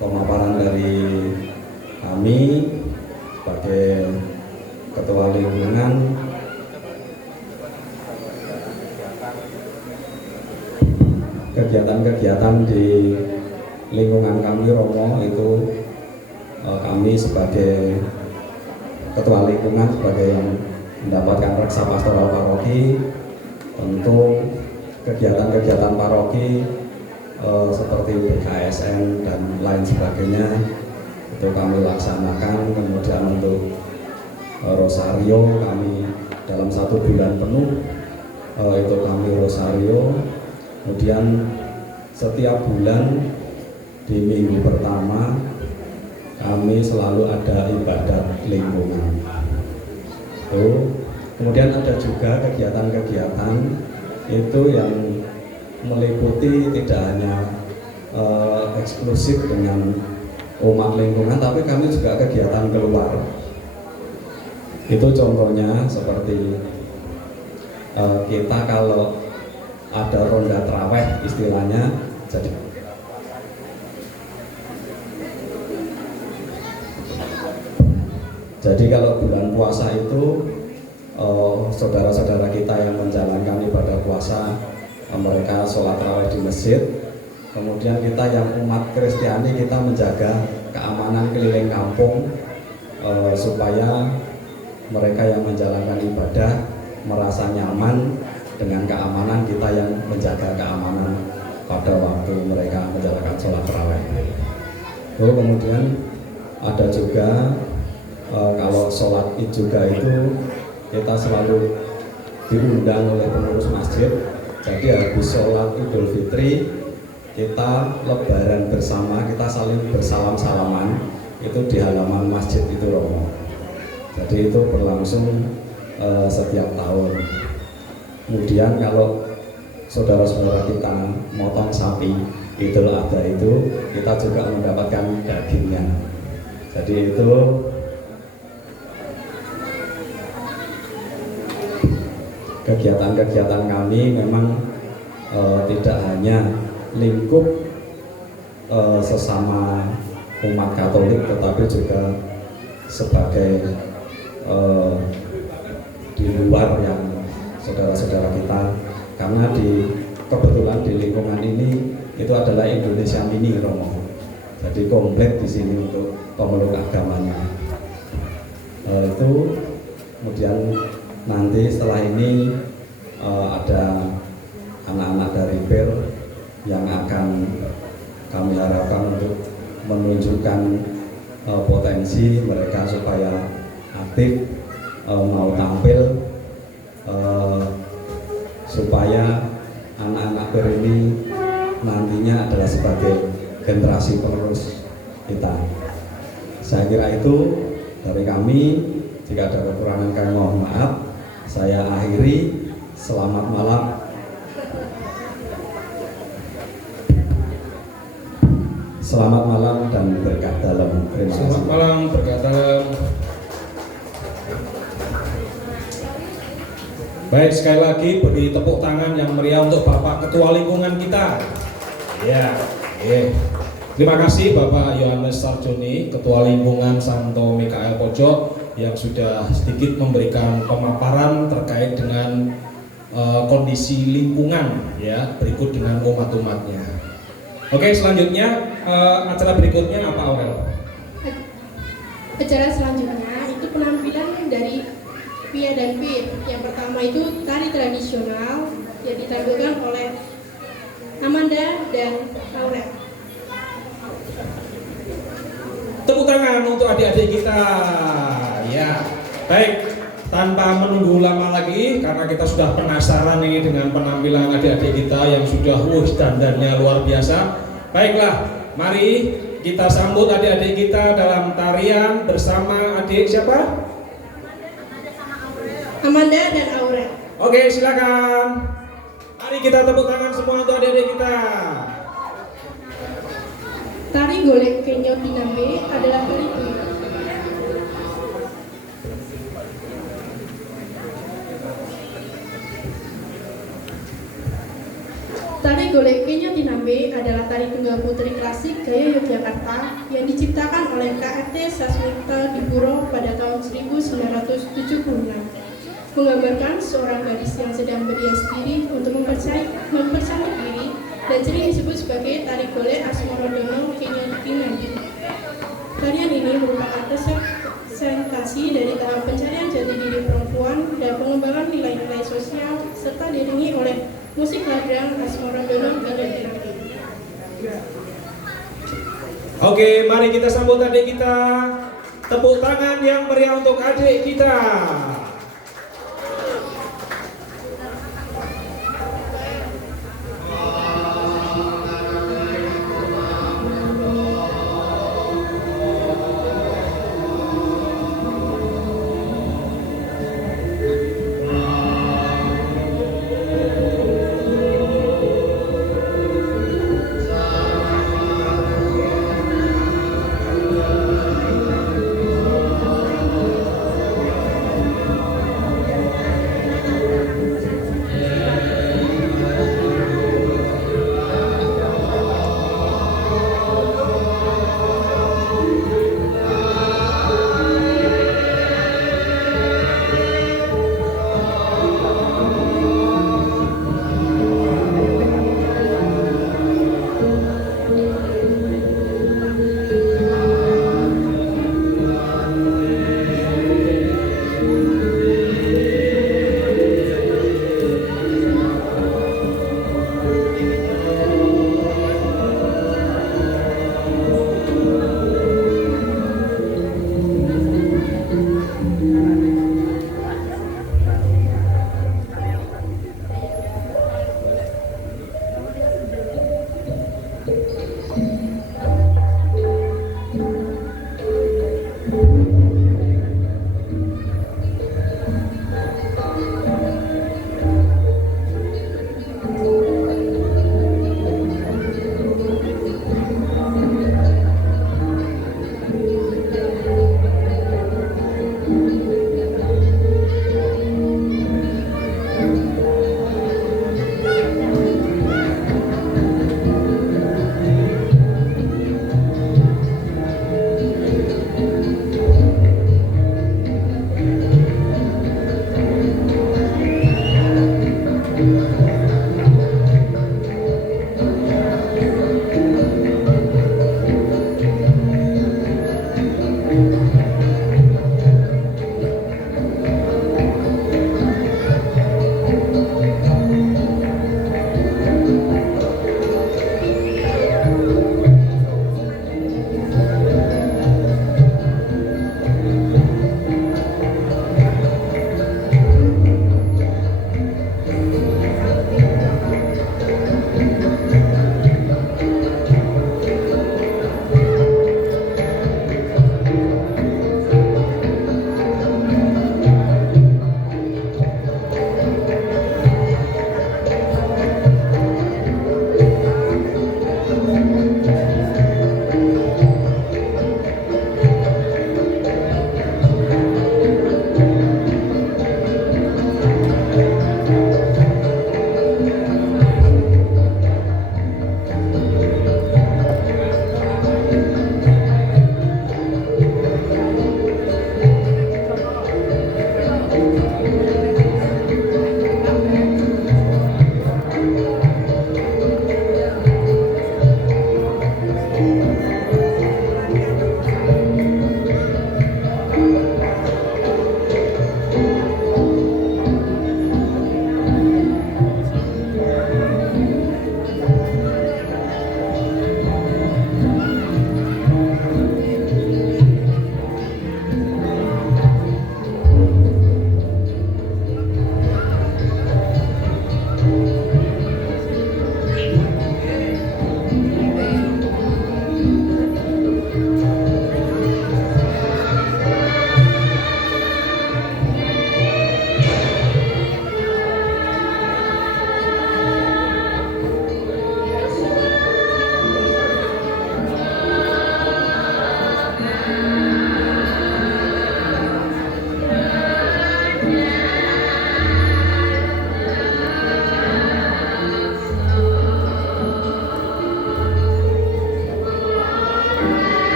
pemaparan dari kami sebagai ketua lingkungan, kegiatan-kegiatan di lingkungan kami Romo itu kami sebagai ketua lingkungan, sebagai yang mendapatkan reksa pastoral paroki, tentu kegiatan-kegiatan paroki seperti BKSN dan lain sebagainya itu kami laksanakan. Kemudian untuk rosario kami dalam 1 bulan penuh itu kami rosario. Kemudian setiap bulan di minggu pertama kami selalu ada ibadat lingkungan. Kemudian ada juga kegiatan-kegiatan itu yang meliputi tidak hanya eksklusif dengan umat lingkungan, tapi kami juga kegiatan keluar. Itu contohnya seperti kita kalau ada ronda traweh istilahnya, jadi kalau bulan puasa itu saudara-saudara kita yang menjalankan ibadah puasa, mereka sholat tarawih di masjid. Kemudian kita yang umat Kristiani, kita menjaga keamanan keliling kampung supaya mereka yang menjalankan ibadah merasa nyaman dengan keamanan, kita yang menjaga keamanan pada waktu mereka menjalankan sholat tarawih. Kemudian ada juga kalau sholat id juga itu kita selalu diundang oleh pengurus masjid. Jadi habis sholat Idul Fitri kita lebaran bersama, kita saling bersalam-salaman itu di halaman masjid itu Romo. Jadi itu berlangsung setiap tahun. Kemudian kalau saudara-saudara kita motong sapi Idul Adha itu kita juga mendapatkan dagingnya. Jadi itu kegiatan-kegiatan kami memang tidak hanya lingkup sesama umat Katolik, tetapi juga sebagai di luar yang saudara-saudara kita, karena kebetulan di lingkungan ini itu adalah Indonesia mini Romo. Jadi komplek di sini untuk pemeluk agamanya. Itu kemudian nanti setelah ini ada anak-anak dari PER yang akan kami harapkan untuk menunjukkan potensi mereka supaya aktif, mau tampil, supaya anak-anak PER ini nantinya adalah sebagai generasi penerus kita. Saya kira itu dari kami. Jika ada kekurangan kami mohon maaf. Saya akhiri. Selamat malam. Selamat malam dan berkah dalam. Terima kasih. Selamat malam, berkah dalam. Baik, sekali lagi beri tepuk tangan yang meriah untuk Bapak Ketua Lingkungan kita. Ya, terima kasih Bapak Yohanes Sarjoni, Ketua Lingkungan Santo Mikael Pojok, yang sudah sedikit memberikan pemaparan terkait dengan kondisi lingkungan ya, berikut dengan umat-umatnya. Oke, selanjutnya acara berikutnya apa, Aurel? Acara selanjutnya itu penampilan dari Pia dan Pir. Yang pertama itu tari tradisional yang ditampilkan oleh Amanda dan Aurel. Tepuk tangan untuk adik-adik kita. Ya, baik. Tanpa menunggu lama lagi, karena kita sudah penasaran ini dengan penampilan adik-adik kita yang sudah dandannya luar biasa. Baiklah, mari kita sambut adik-adik kita dalam tarian bersama adik siapa? Amanda dan Aurel. Oke, silakan. Mari kita tepuk tangan semua untuk adik-adik kita. Tari golek kenyot dinambe adalah berikut. Tari Golek Kenya Tinambe adalah tari tunggal putri klasik gaya Yogyakarta yang diciptakan oleh KRT Sasmita Dipuro pada tahun 1976, menggambarkan seorang gadis yang sedang berhias diri untuk mempercantik diri dan sering disebut sebagai tari golek Asmorodono Kenya Tinambe. Tarian ini merupakan representasi dari tahap pencarian jati diri perempuan dan pengembangan nilai-nilai sosial serta diiringi oleh musik ladang Asmorodono Kenya Tinambe. Oke, mari kita sambut adik kita. Tepuk tangan yang meriah untuk adik kita.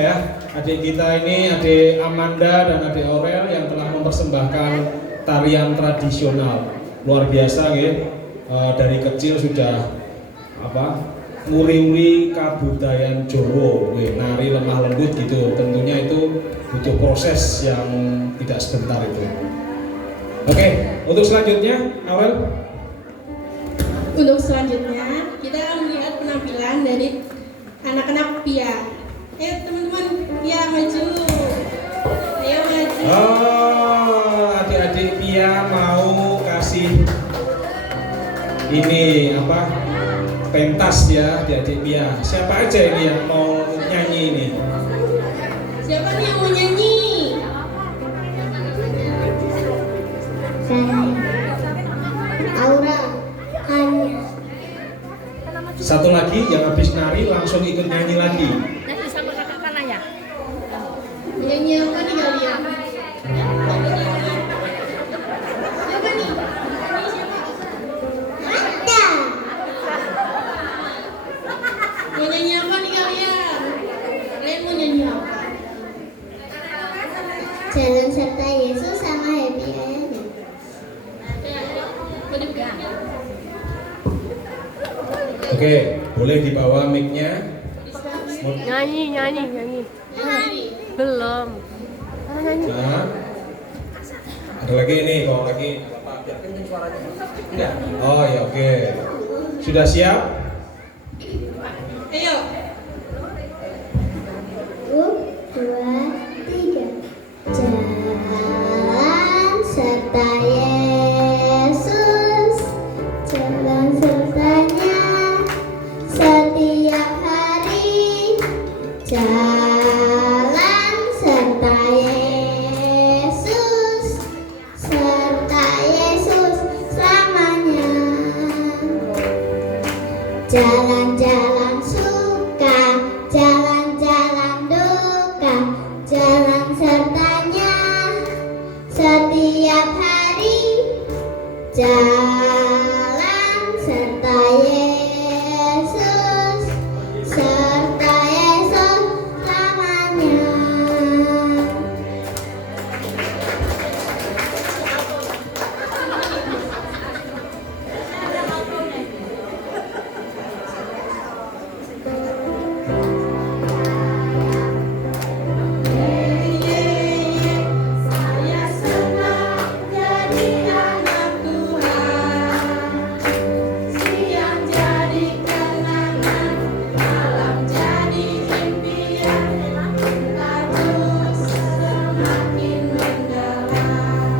ya. Adik kita ini, adik Amanda dan adik Aurel yang telah mempersembahkan tarian tradisional. Luar biasa ya. Dari kecil sudah nguri-nguri kabudayaan Jawa, nari lemah lembut gitu. Tentunya itu butuh proses yang tidak sebentar itu. Oke, untuk selanjutnya, Aurel. Untuk selanjutnya, kita akan melihat penampilan dari anak-anak PIA. Ayo teman-teman, PIA maju. Ayo maju. Oh, adik-adik PIA mau kasih ini pentas ya, adik-adik PIA. Siapa aja ini yang mau nyanyi ini? Siapa nih yang mau nyanyi? Aura, Hanya. Satu lagi yang habis nari langsung ikut nyanyi lagi. Nyanyi apa nih kalian? Siapa nih? Ada. Mau nyanyi apa nih kalian? Kalian mau nyanyi apa? Jalan serta Yesus sama Happy End. Oke, boleh dibawa mic-nya. Nyanyi. Belum. Nah, ada lagi ini, kalau lagi oh ya oke. Sudah siap? Ayo. 1, 2, 3. Jalan serta Yesus, jalan sertanya setiap hari. Jalan serta Yesus, serta Yesus selamanya. Jalan-jalan suka, jalan-jalan duka, jalan sertanya setiap hari. Jalan serta Yesus, serta Yesus selamanya. Saya senang jadi anak Tuhan. Siang jadi kenangan, malam jadi impian. Terus semakin mendalam.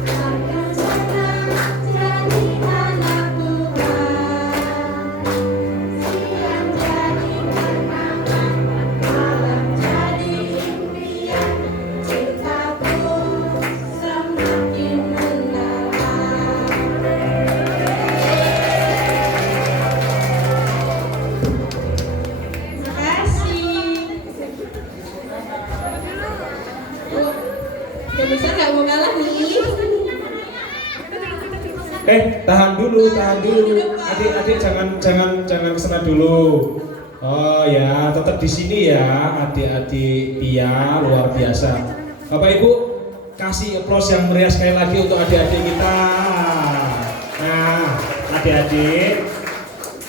Akan senang jadi anak Tuhan. Siang jadi kenangan, malam jadi impian. Cintaku semakin mendalam. Terima kasih. Udah besar gak mau kalah nih. Tahan dulu. Adik-adik jangan kesana dulu. Oh ya, tetap di sini ya, adik-adik PIA luar biasa. Bapak Ibu, kasih applause yang meriah sekali lagi untuk adik-adik kita. Nah, adik-adik,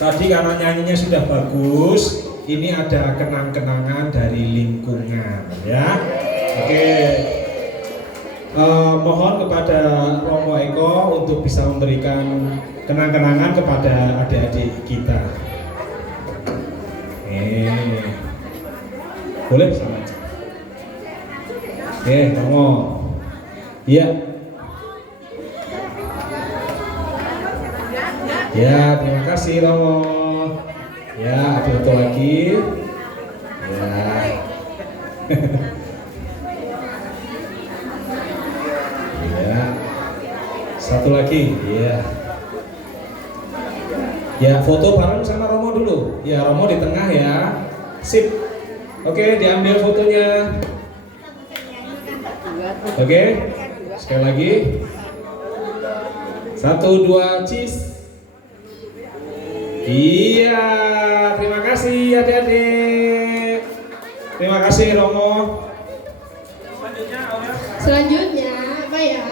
tadi karena nyanyinya sudah bagus, ini ada kenang-kenangan dari lingkungan ya. Oke. Mohon kepada Romo Eko untuk bisa memberikan kenang-kenangan kepada adik-adik kita. Boleh sama aja. Oke, Romo. Iya. Ya, terima kasih Romo. Ya, ada satu lagi. Ya. Ya. Satu lagi. Ya. Ya, foto bareng sama Romo dulu. Ya, Romo di tengah ya. Sip. Oke, diambil fotonya. Oke. Sekali lagi. 1, 2, cheese. Iya, terima kasih adik-adik. Terima kasih Romo. Selanjutnya apa ya?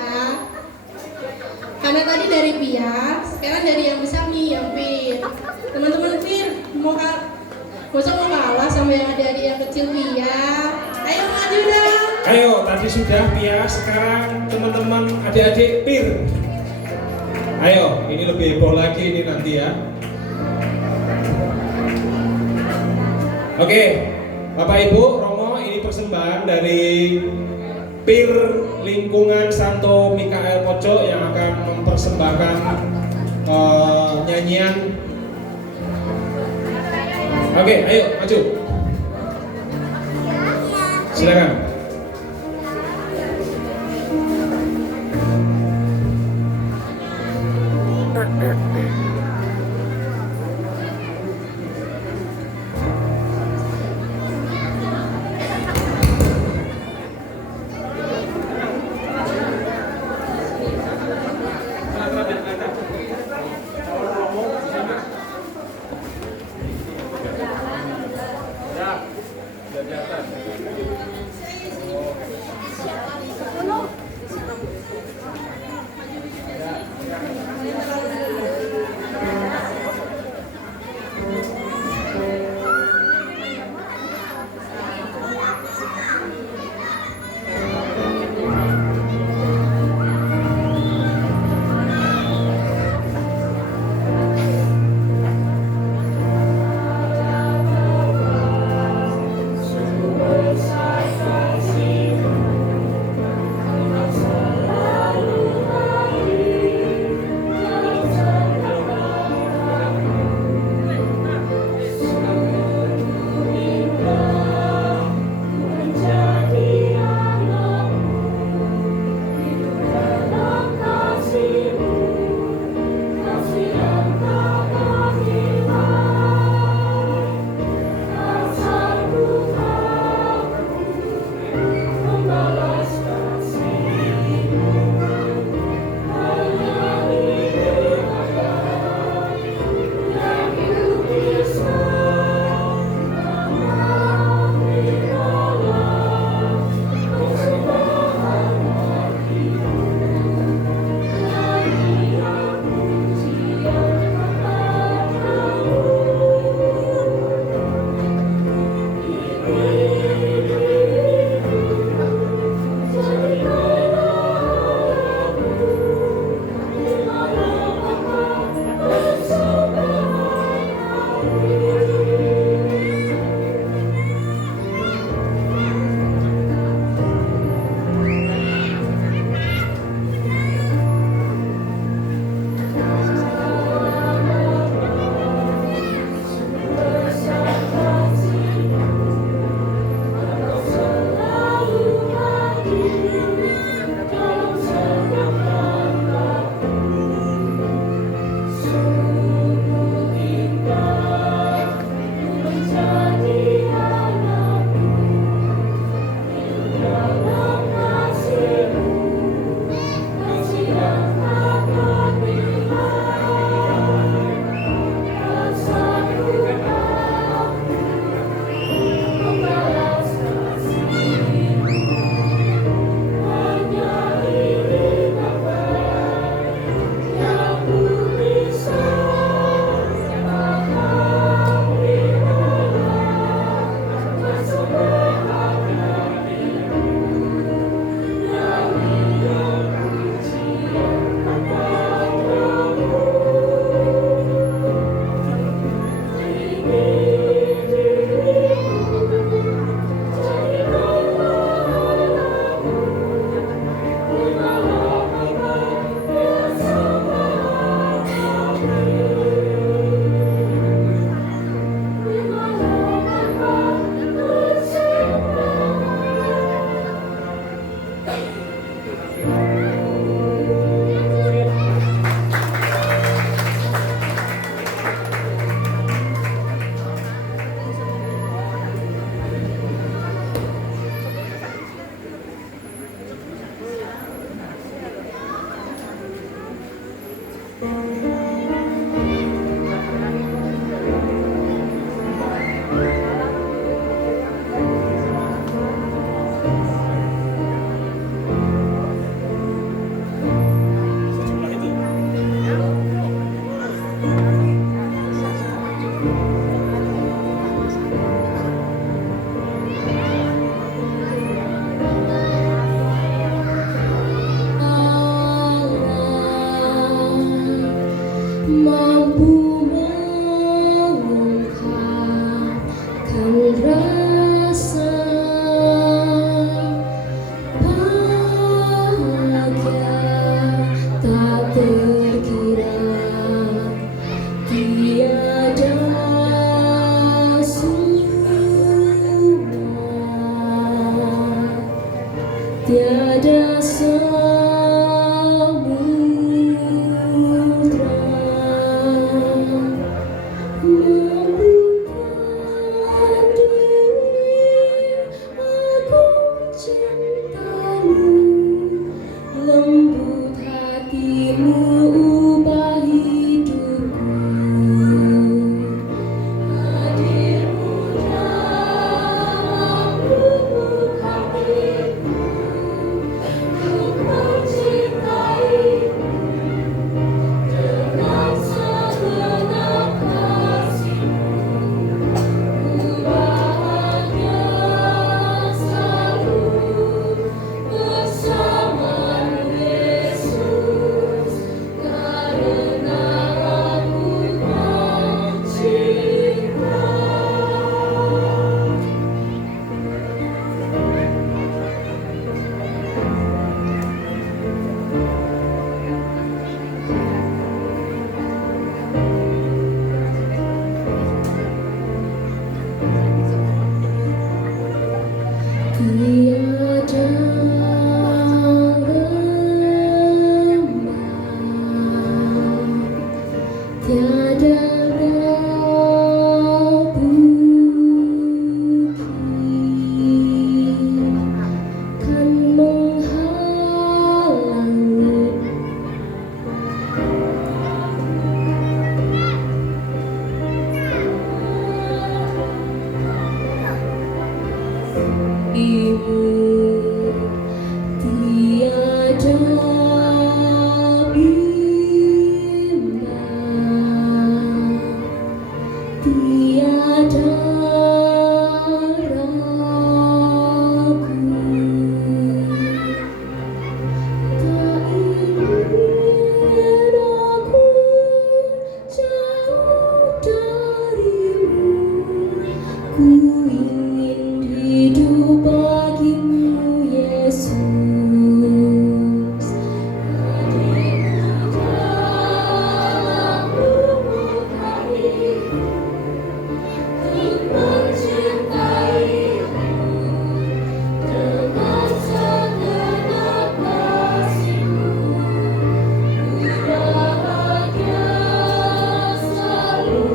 Karena tadi dari Pia, sekarang dari yang besar nih, yang Fir. Teman-teman Fir, mau kalah sama yang adik-adik yang kecil Pia. Ayo maju dong. Ayo, tadi sudah Pia, sekarang teman-teman adik-adik Fir. Ayo, ini lebih heboh lagi ini nanti ya. Oke, Bapak Ibu, Romo, ini persembahan dari PIR Lingkungan Santo Mikael Pojok yang akan mempersembahkan nyanyian. Oke, ayo maju. Silakan. mampu mengungkapkan rasa bahagia tak terkira, tiada tiada samudra membuka diri, aku cintamu, lembut hatimu ubah hidupku, hadirmu dalam lubuk hatiku. Tiada lembah, tiada bukit kan menghalangi ibu, tiada bimbang, tiada ragu, tak ingin aku jauh darimu, ku ingin hidup bagimu Yesus. Hadirmu dalam lubuk hatiku, ku mencintaimu dengan segenap kasihmu, ku bahagia selalu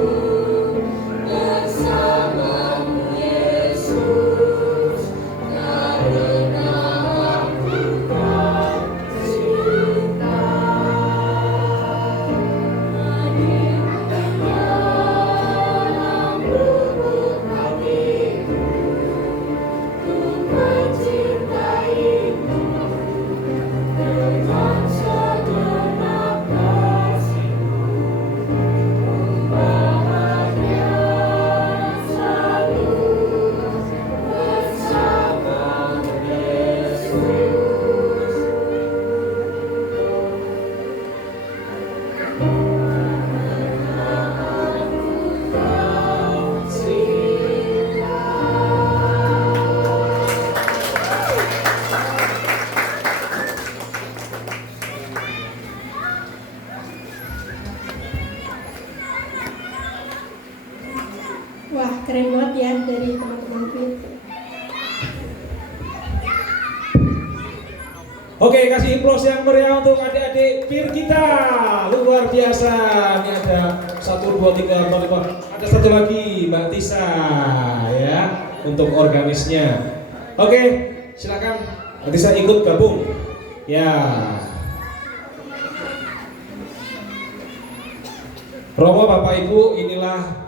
bersamamu Yesus, karena aku tak cinta. Hadirmu dalam lubuk hatiku, ku mencintaimu dengan segenap kasihmu, ku bahagia selalu bersamamu Yesus. Wah, keren banget ya dari teman-temanku. Oke, kasih applause yang meriah untuk adik-adik PIR kita. Luar biasa. Ini ada 1, 2, 3, 4, 5. Ada satu lagi Mbak Tisa ya untuk organisnya. Oke, silakan Mbak Tisa ikut gabung. Ya. Romo Bapak Ibu, inilah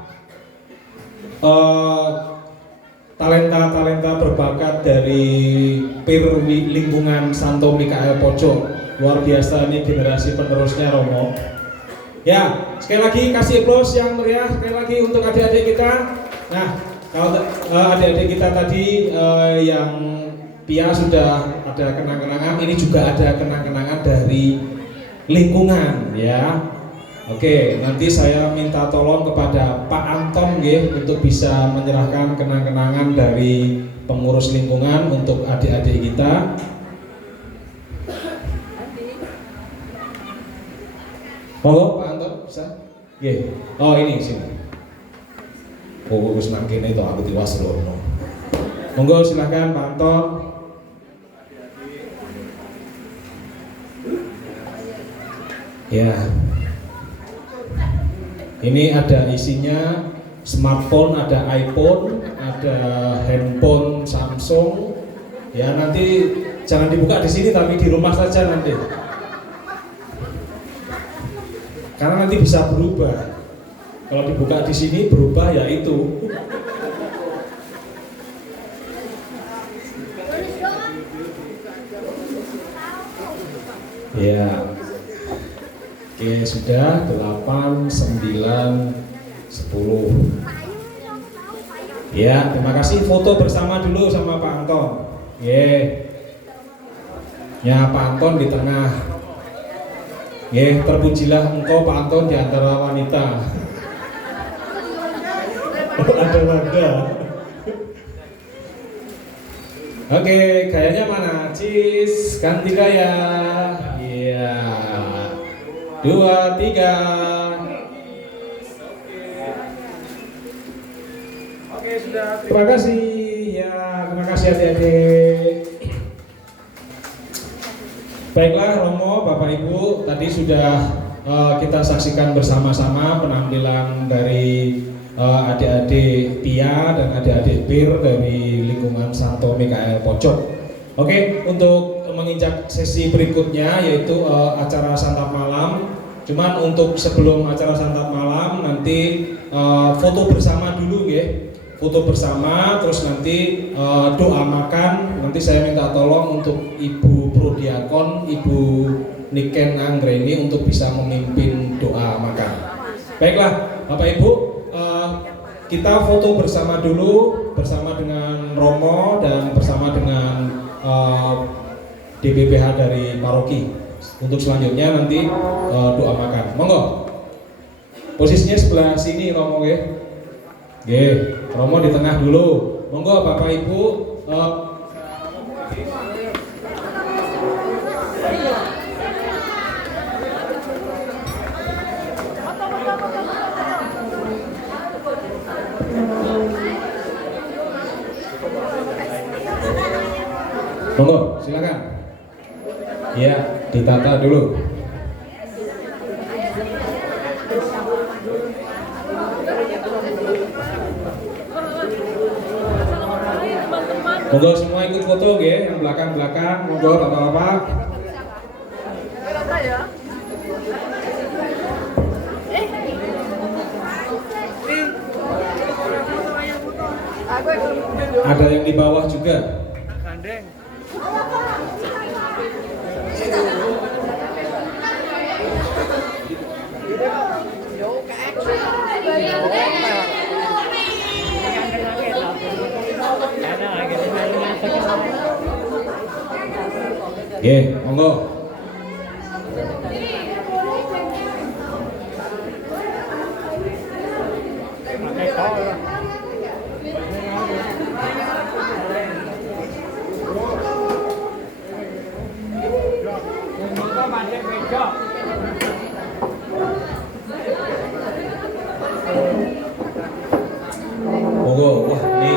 talenta-talenta berbakat dari PIR lingkungan Santo Mikael Pojok. Luar biasa, ini generasi penerusnya Romo. Ya, sekali lagi kasih applause yang meriah sekali lagi untuk adik-adik kita. Nah, kalau adik-adik kita tadi yang Pia sudah ada kenang-kenangan, ini juga ada kenang-kenangan dari lingkungan ya. Oke, nanti saya minta tolong kepada Pak Anton nggih untuk bisa menyerahkan kenang-kenangan dari pengurus lingkungan untuk adik-adik kita. Monggo Pak Anton bisa? Nggih. Oh ini sini. Oh wis nang kene to aku tiwas rono. Monggo silakan Pak Anton. Ya. Ini ada isinya smartphone, ada iPhone, ada handphone Samsung. Ya nanti jangan dibuka di sini tapi di rumah saja nanti. Karena nanti bisa berubah. Kalau dibuka di sini berubah ya itu. Ya. Oke, sudah 8, 9, 10. Ya, terima kasih. Foto bersama dulu sama Pak Anton. Ya, Pak Anton di tengah. Terpujilah engkau Pak Anton di antara wanita. Ada Wanda. Oke, gayanya mana? Cheese, ganti gaya. Iya. 2, 3. Oke, sudah. Terima kasih. Ya, terima kasih adik-adik. Baiklah Romo, Bapak Ibu, tadi sudah kita saksikan bersama-sama penampilan dari adik-adik Pia dan adik-adik Bir dari lingkungan Santo Mikael Pojok. Oke, untuk menginjak sesi berikutnya yaitu acara santap malam. Cuman untuk sebelum acara santap malam nanti foto bersama dulu ya. Foto bersama, terus nanti doa makan. Nanti saya minta tolong untuk Ibu Prodiakon, Ibu Niken Anggreni untuk bisa memimpin doa makan. Baiklah, Bapak Ibu, kita foto bersama dulu bersama dengan Romo dan bersama dengan DPPH dari paroki. Untuk selanjutnya nanti doa makan. Monggo. Posisinya sebelah sini Romo ya. Romo di tengah dulu. Monggo Bapak Ibu. Monggo, silakan. Ya, ditata dulu. Monggo semua ikut foto nggih, yang belakang-belakang. Monggo Bapak-bapak. Ada yang di bawah juga. Monggo. Monggo, wah ini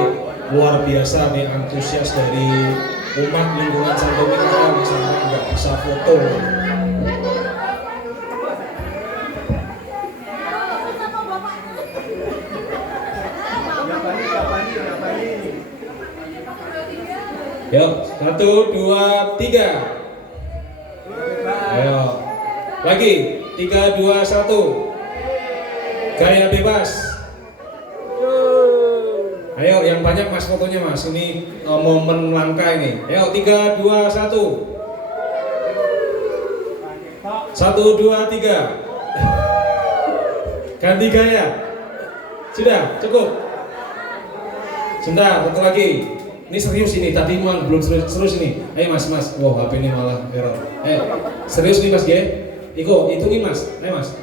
luar biasa nih antusias dari umat lingkungan Santo Mikael sampai nggak bisa foto. Yuk, 1, 2, 3. Ayo, lagi 3, 2, 1. Gaya bebas. Ayo, yang banyak mas fotonya mas. Ini momen langka ini. Ayo, 3, 2, 1. 1, 2, 3. Ganti gaya. Sudah, cukup. Sebentar, satu lagi. Ini serius ini, tadi memang belum serius ini. Ayo mas. Wow, HP ini malah error. Serius nih mas ya. Iko, hitungin mas. Ayo mas.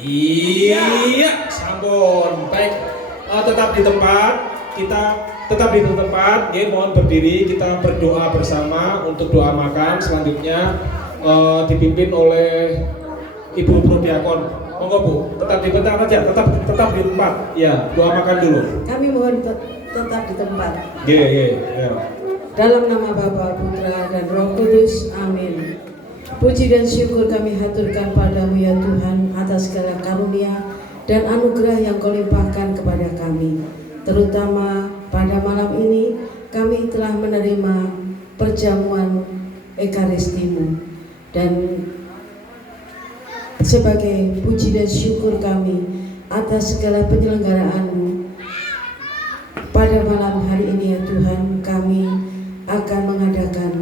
Iya, sampun. Baik, tetap di tempat. Kita tetap di tempat. Mohon berdiri. Kita berdoa bersama untuk doa makan. Selanjutnya dipimpin oleh Ibu Prodiakon. Monggo Bu, tetap di tempat aja. Tetap di tempat. Ya, doa makan dulu. Kami mohon tetap di tempat. Ya. Dalam nama Bapa, Putra, dan Roh Kudus. Amin. Puji dan syukur kami haturkan padamu ya Tuhan atas segala karunia dan anugerah yang Kau limpahkan kepada kami. Terutama pada malam ini kami telah menerima perjamuan Ekaristimu. Dan sebagai puji dan syukur kami atas segala penyelenggaraan-Mu pada malam hari ini ya Tuhan, kami akan mengadakan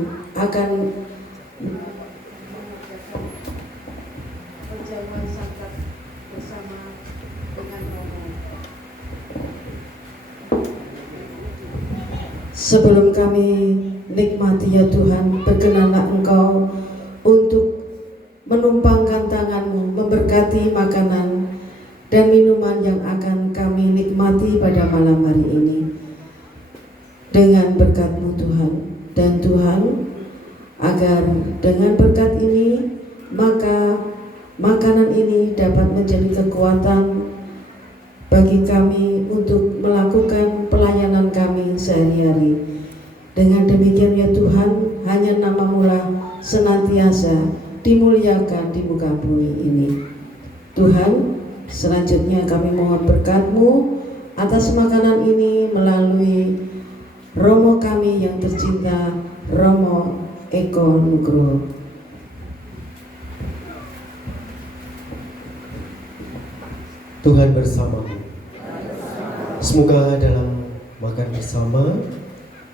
perjamuan santat bersama dengan Romo. Sebelum kami nikmati ya Tuhan, berkenanlah Engkau untuk menumpangkan tangan-Mu, memberkati makanan dan minuman yang akan kami nikmati pada malam hari ini. Dengan berkat-Mu Tuhan, dan Tuhan, agar dengan berkat ini maka makanan ini dapat menjadi kekuatan bagi kami untuk melakukan pelayanan kami sehari-hari. Dengan demikian ya Tuhan, hanya nama-Mu lah senantiasa dimuliakan di muka bumi ini. Tuhan, selanjutnya kami mohon berkat-Mu atas makanan ini melalui Romo kami yang tercinta, Romo Eko Nugroho. Tuhan bersamamu. Semoga dalam makan bersama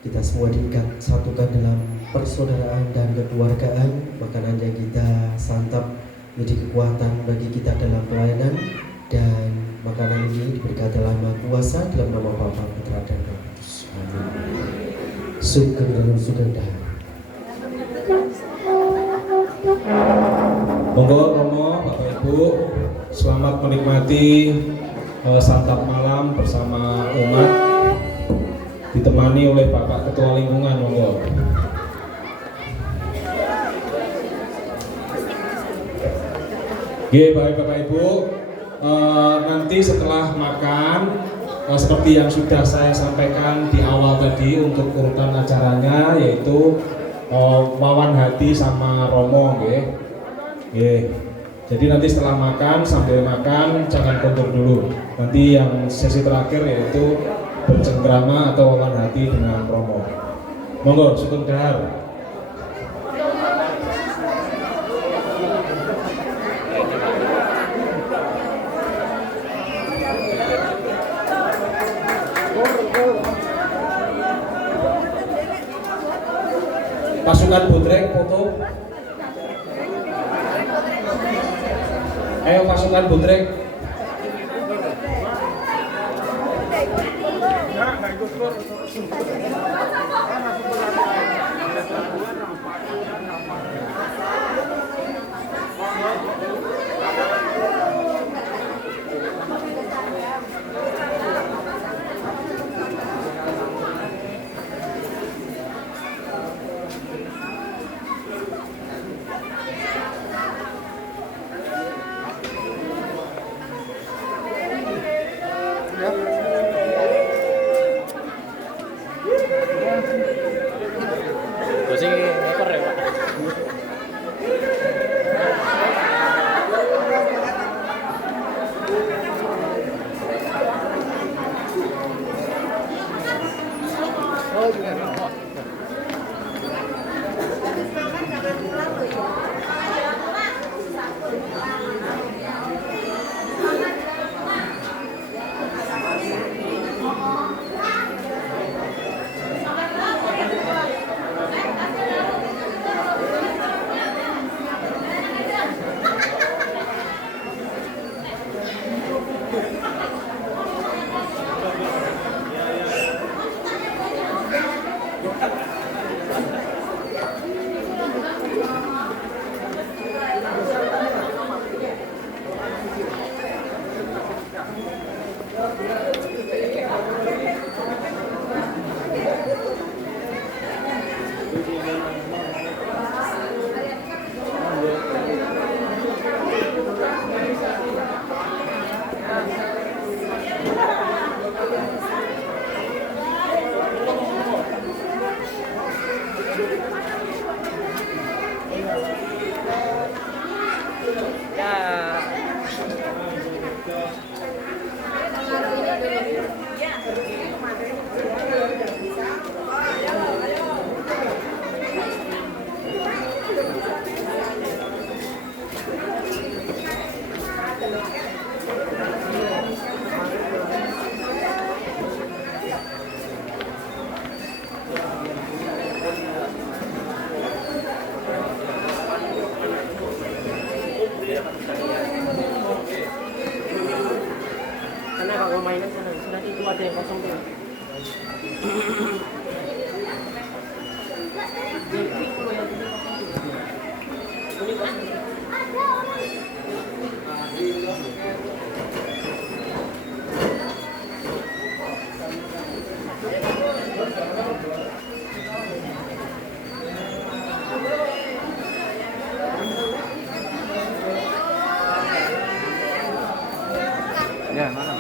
kita semua disatukan dalam persaudaraan dan kekeluargaan. Makanan yang kita santap menjadi kekuatan bagi kita dalam pelayanan, dan makanan ini diberkati dalam Maha Kuasa dalam nama Bapa, Putra, dan Roh Kudus. Amin. Sugeng dalam sugeng dahar. Monggo Romo, Bapak Ibu, selamat menikmati santap malam bersama umat, ditemani oleh Bapak Ketua Lingkungan. Monggo. Baik Bapak Ibu, nanti setelah makan, seperti yang sudah saya sampaikan di awal tadi untuk urutan acaranya, yaitu wawan hati sama Romo, Jadi nanti setelah makan, sambil makan jangan kontur dulu. Nanti yang sesi terakhir yaitu bercengkrama atau wawan hati dengan Romo. Monggo, sugeng dahar. Pasukan Bodrek foto. Ayo pasukan Bodrek. kalau mainan sana, surat itu ada yang kosong tuh. Ya, mana?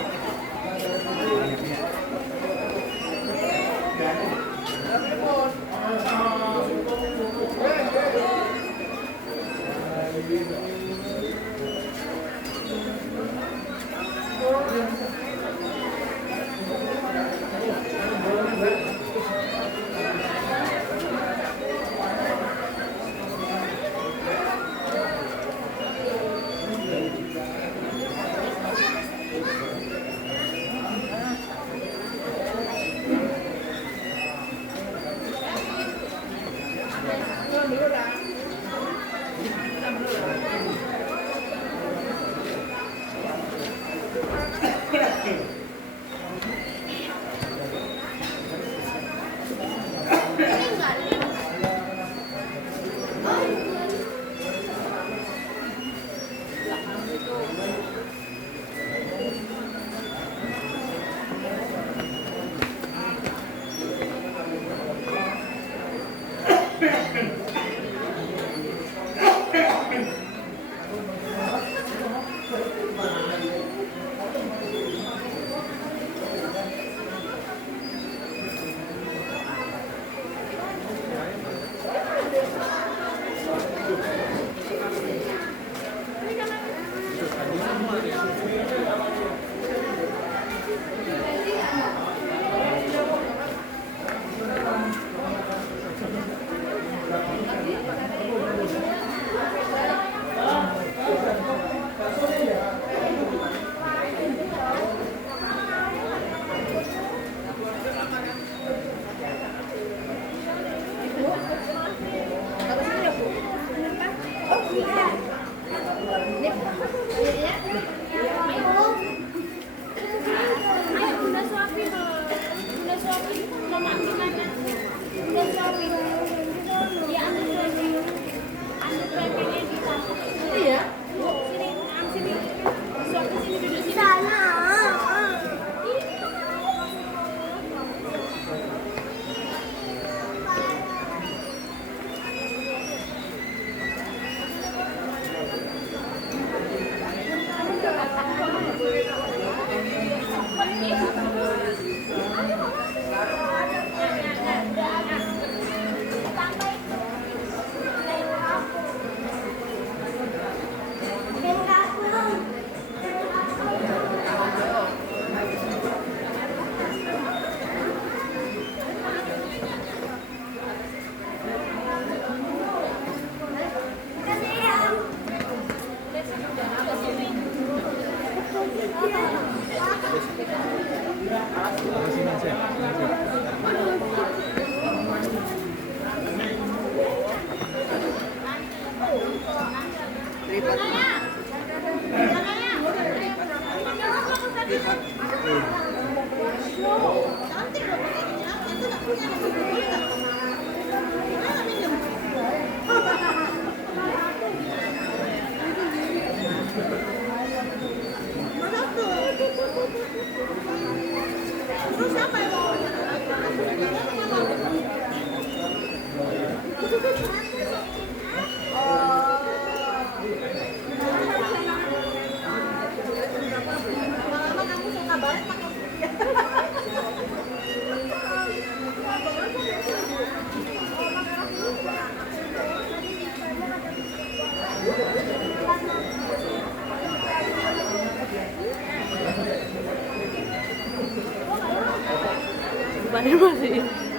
Masih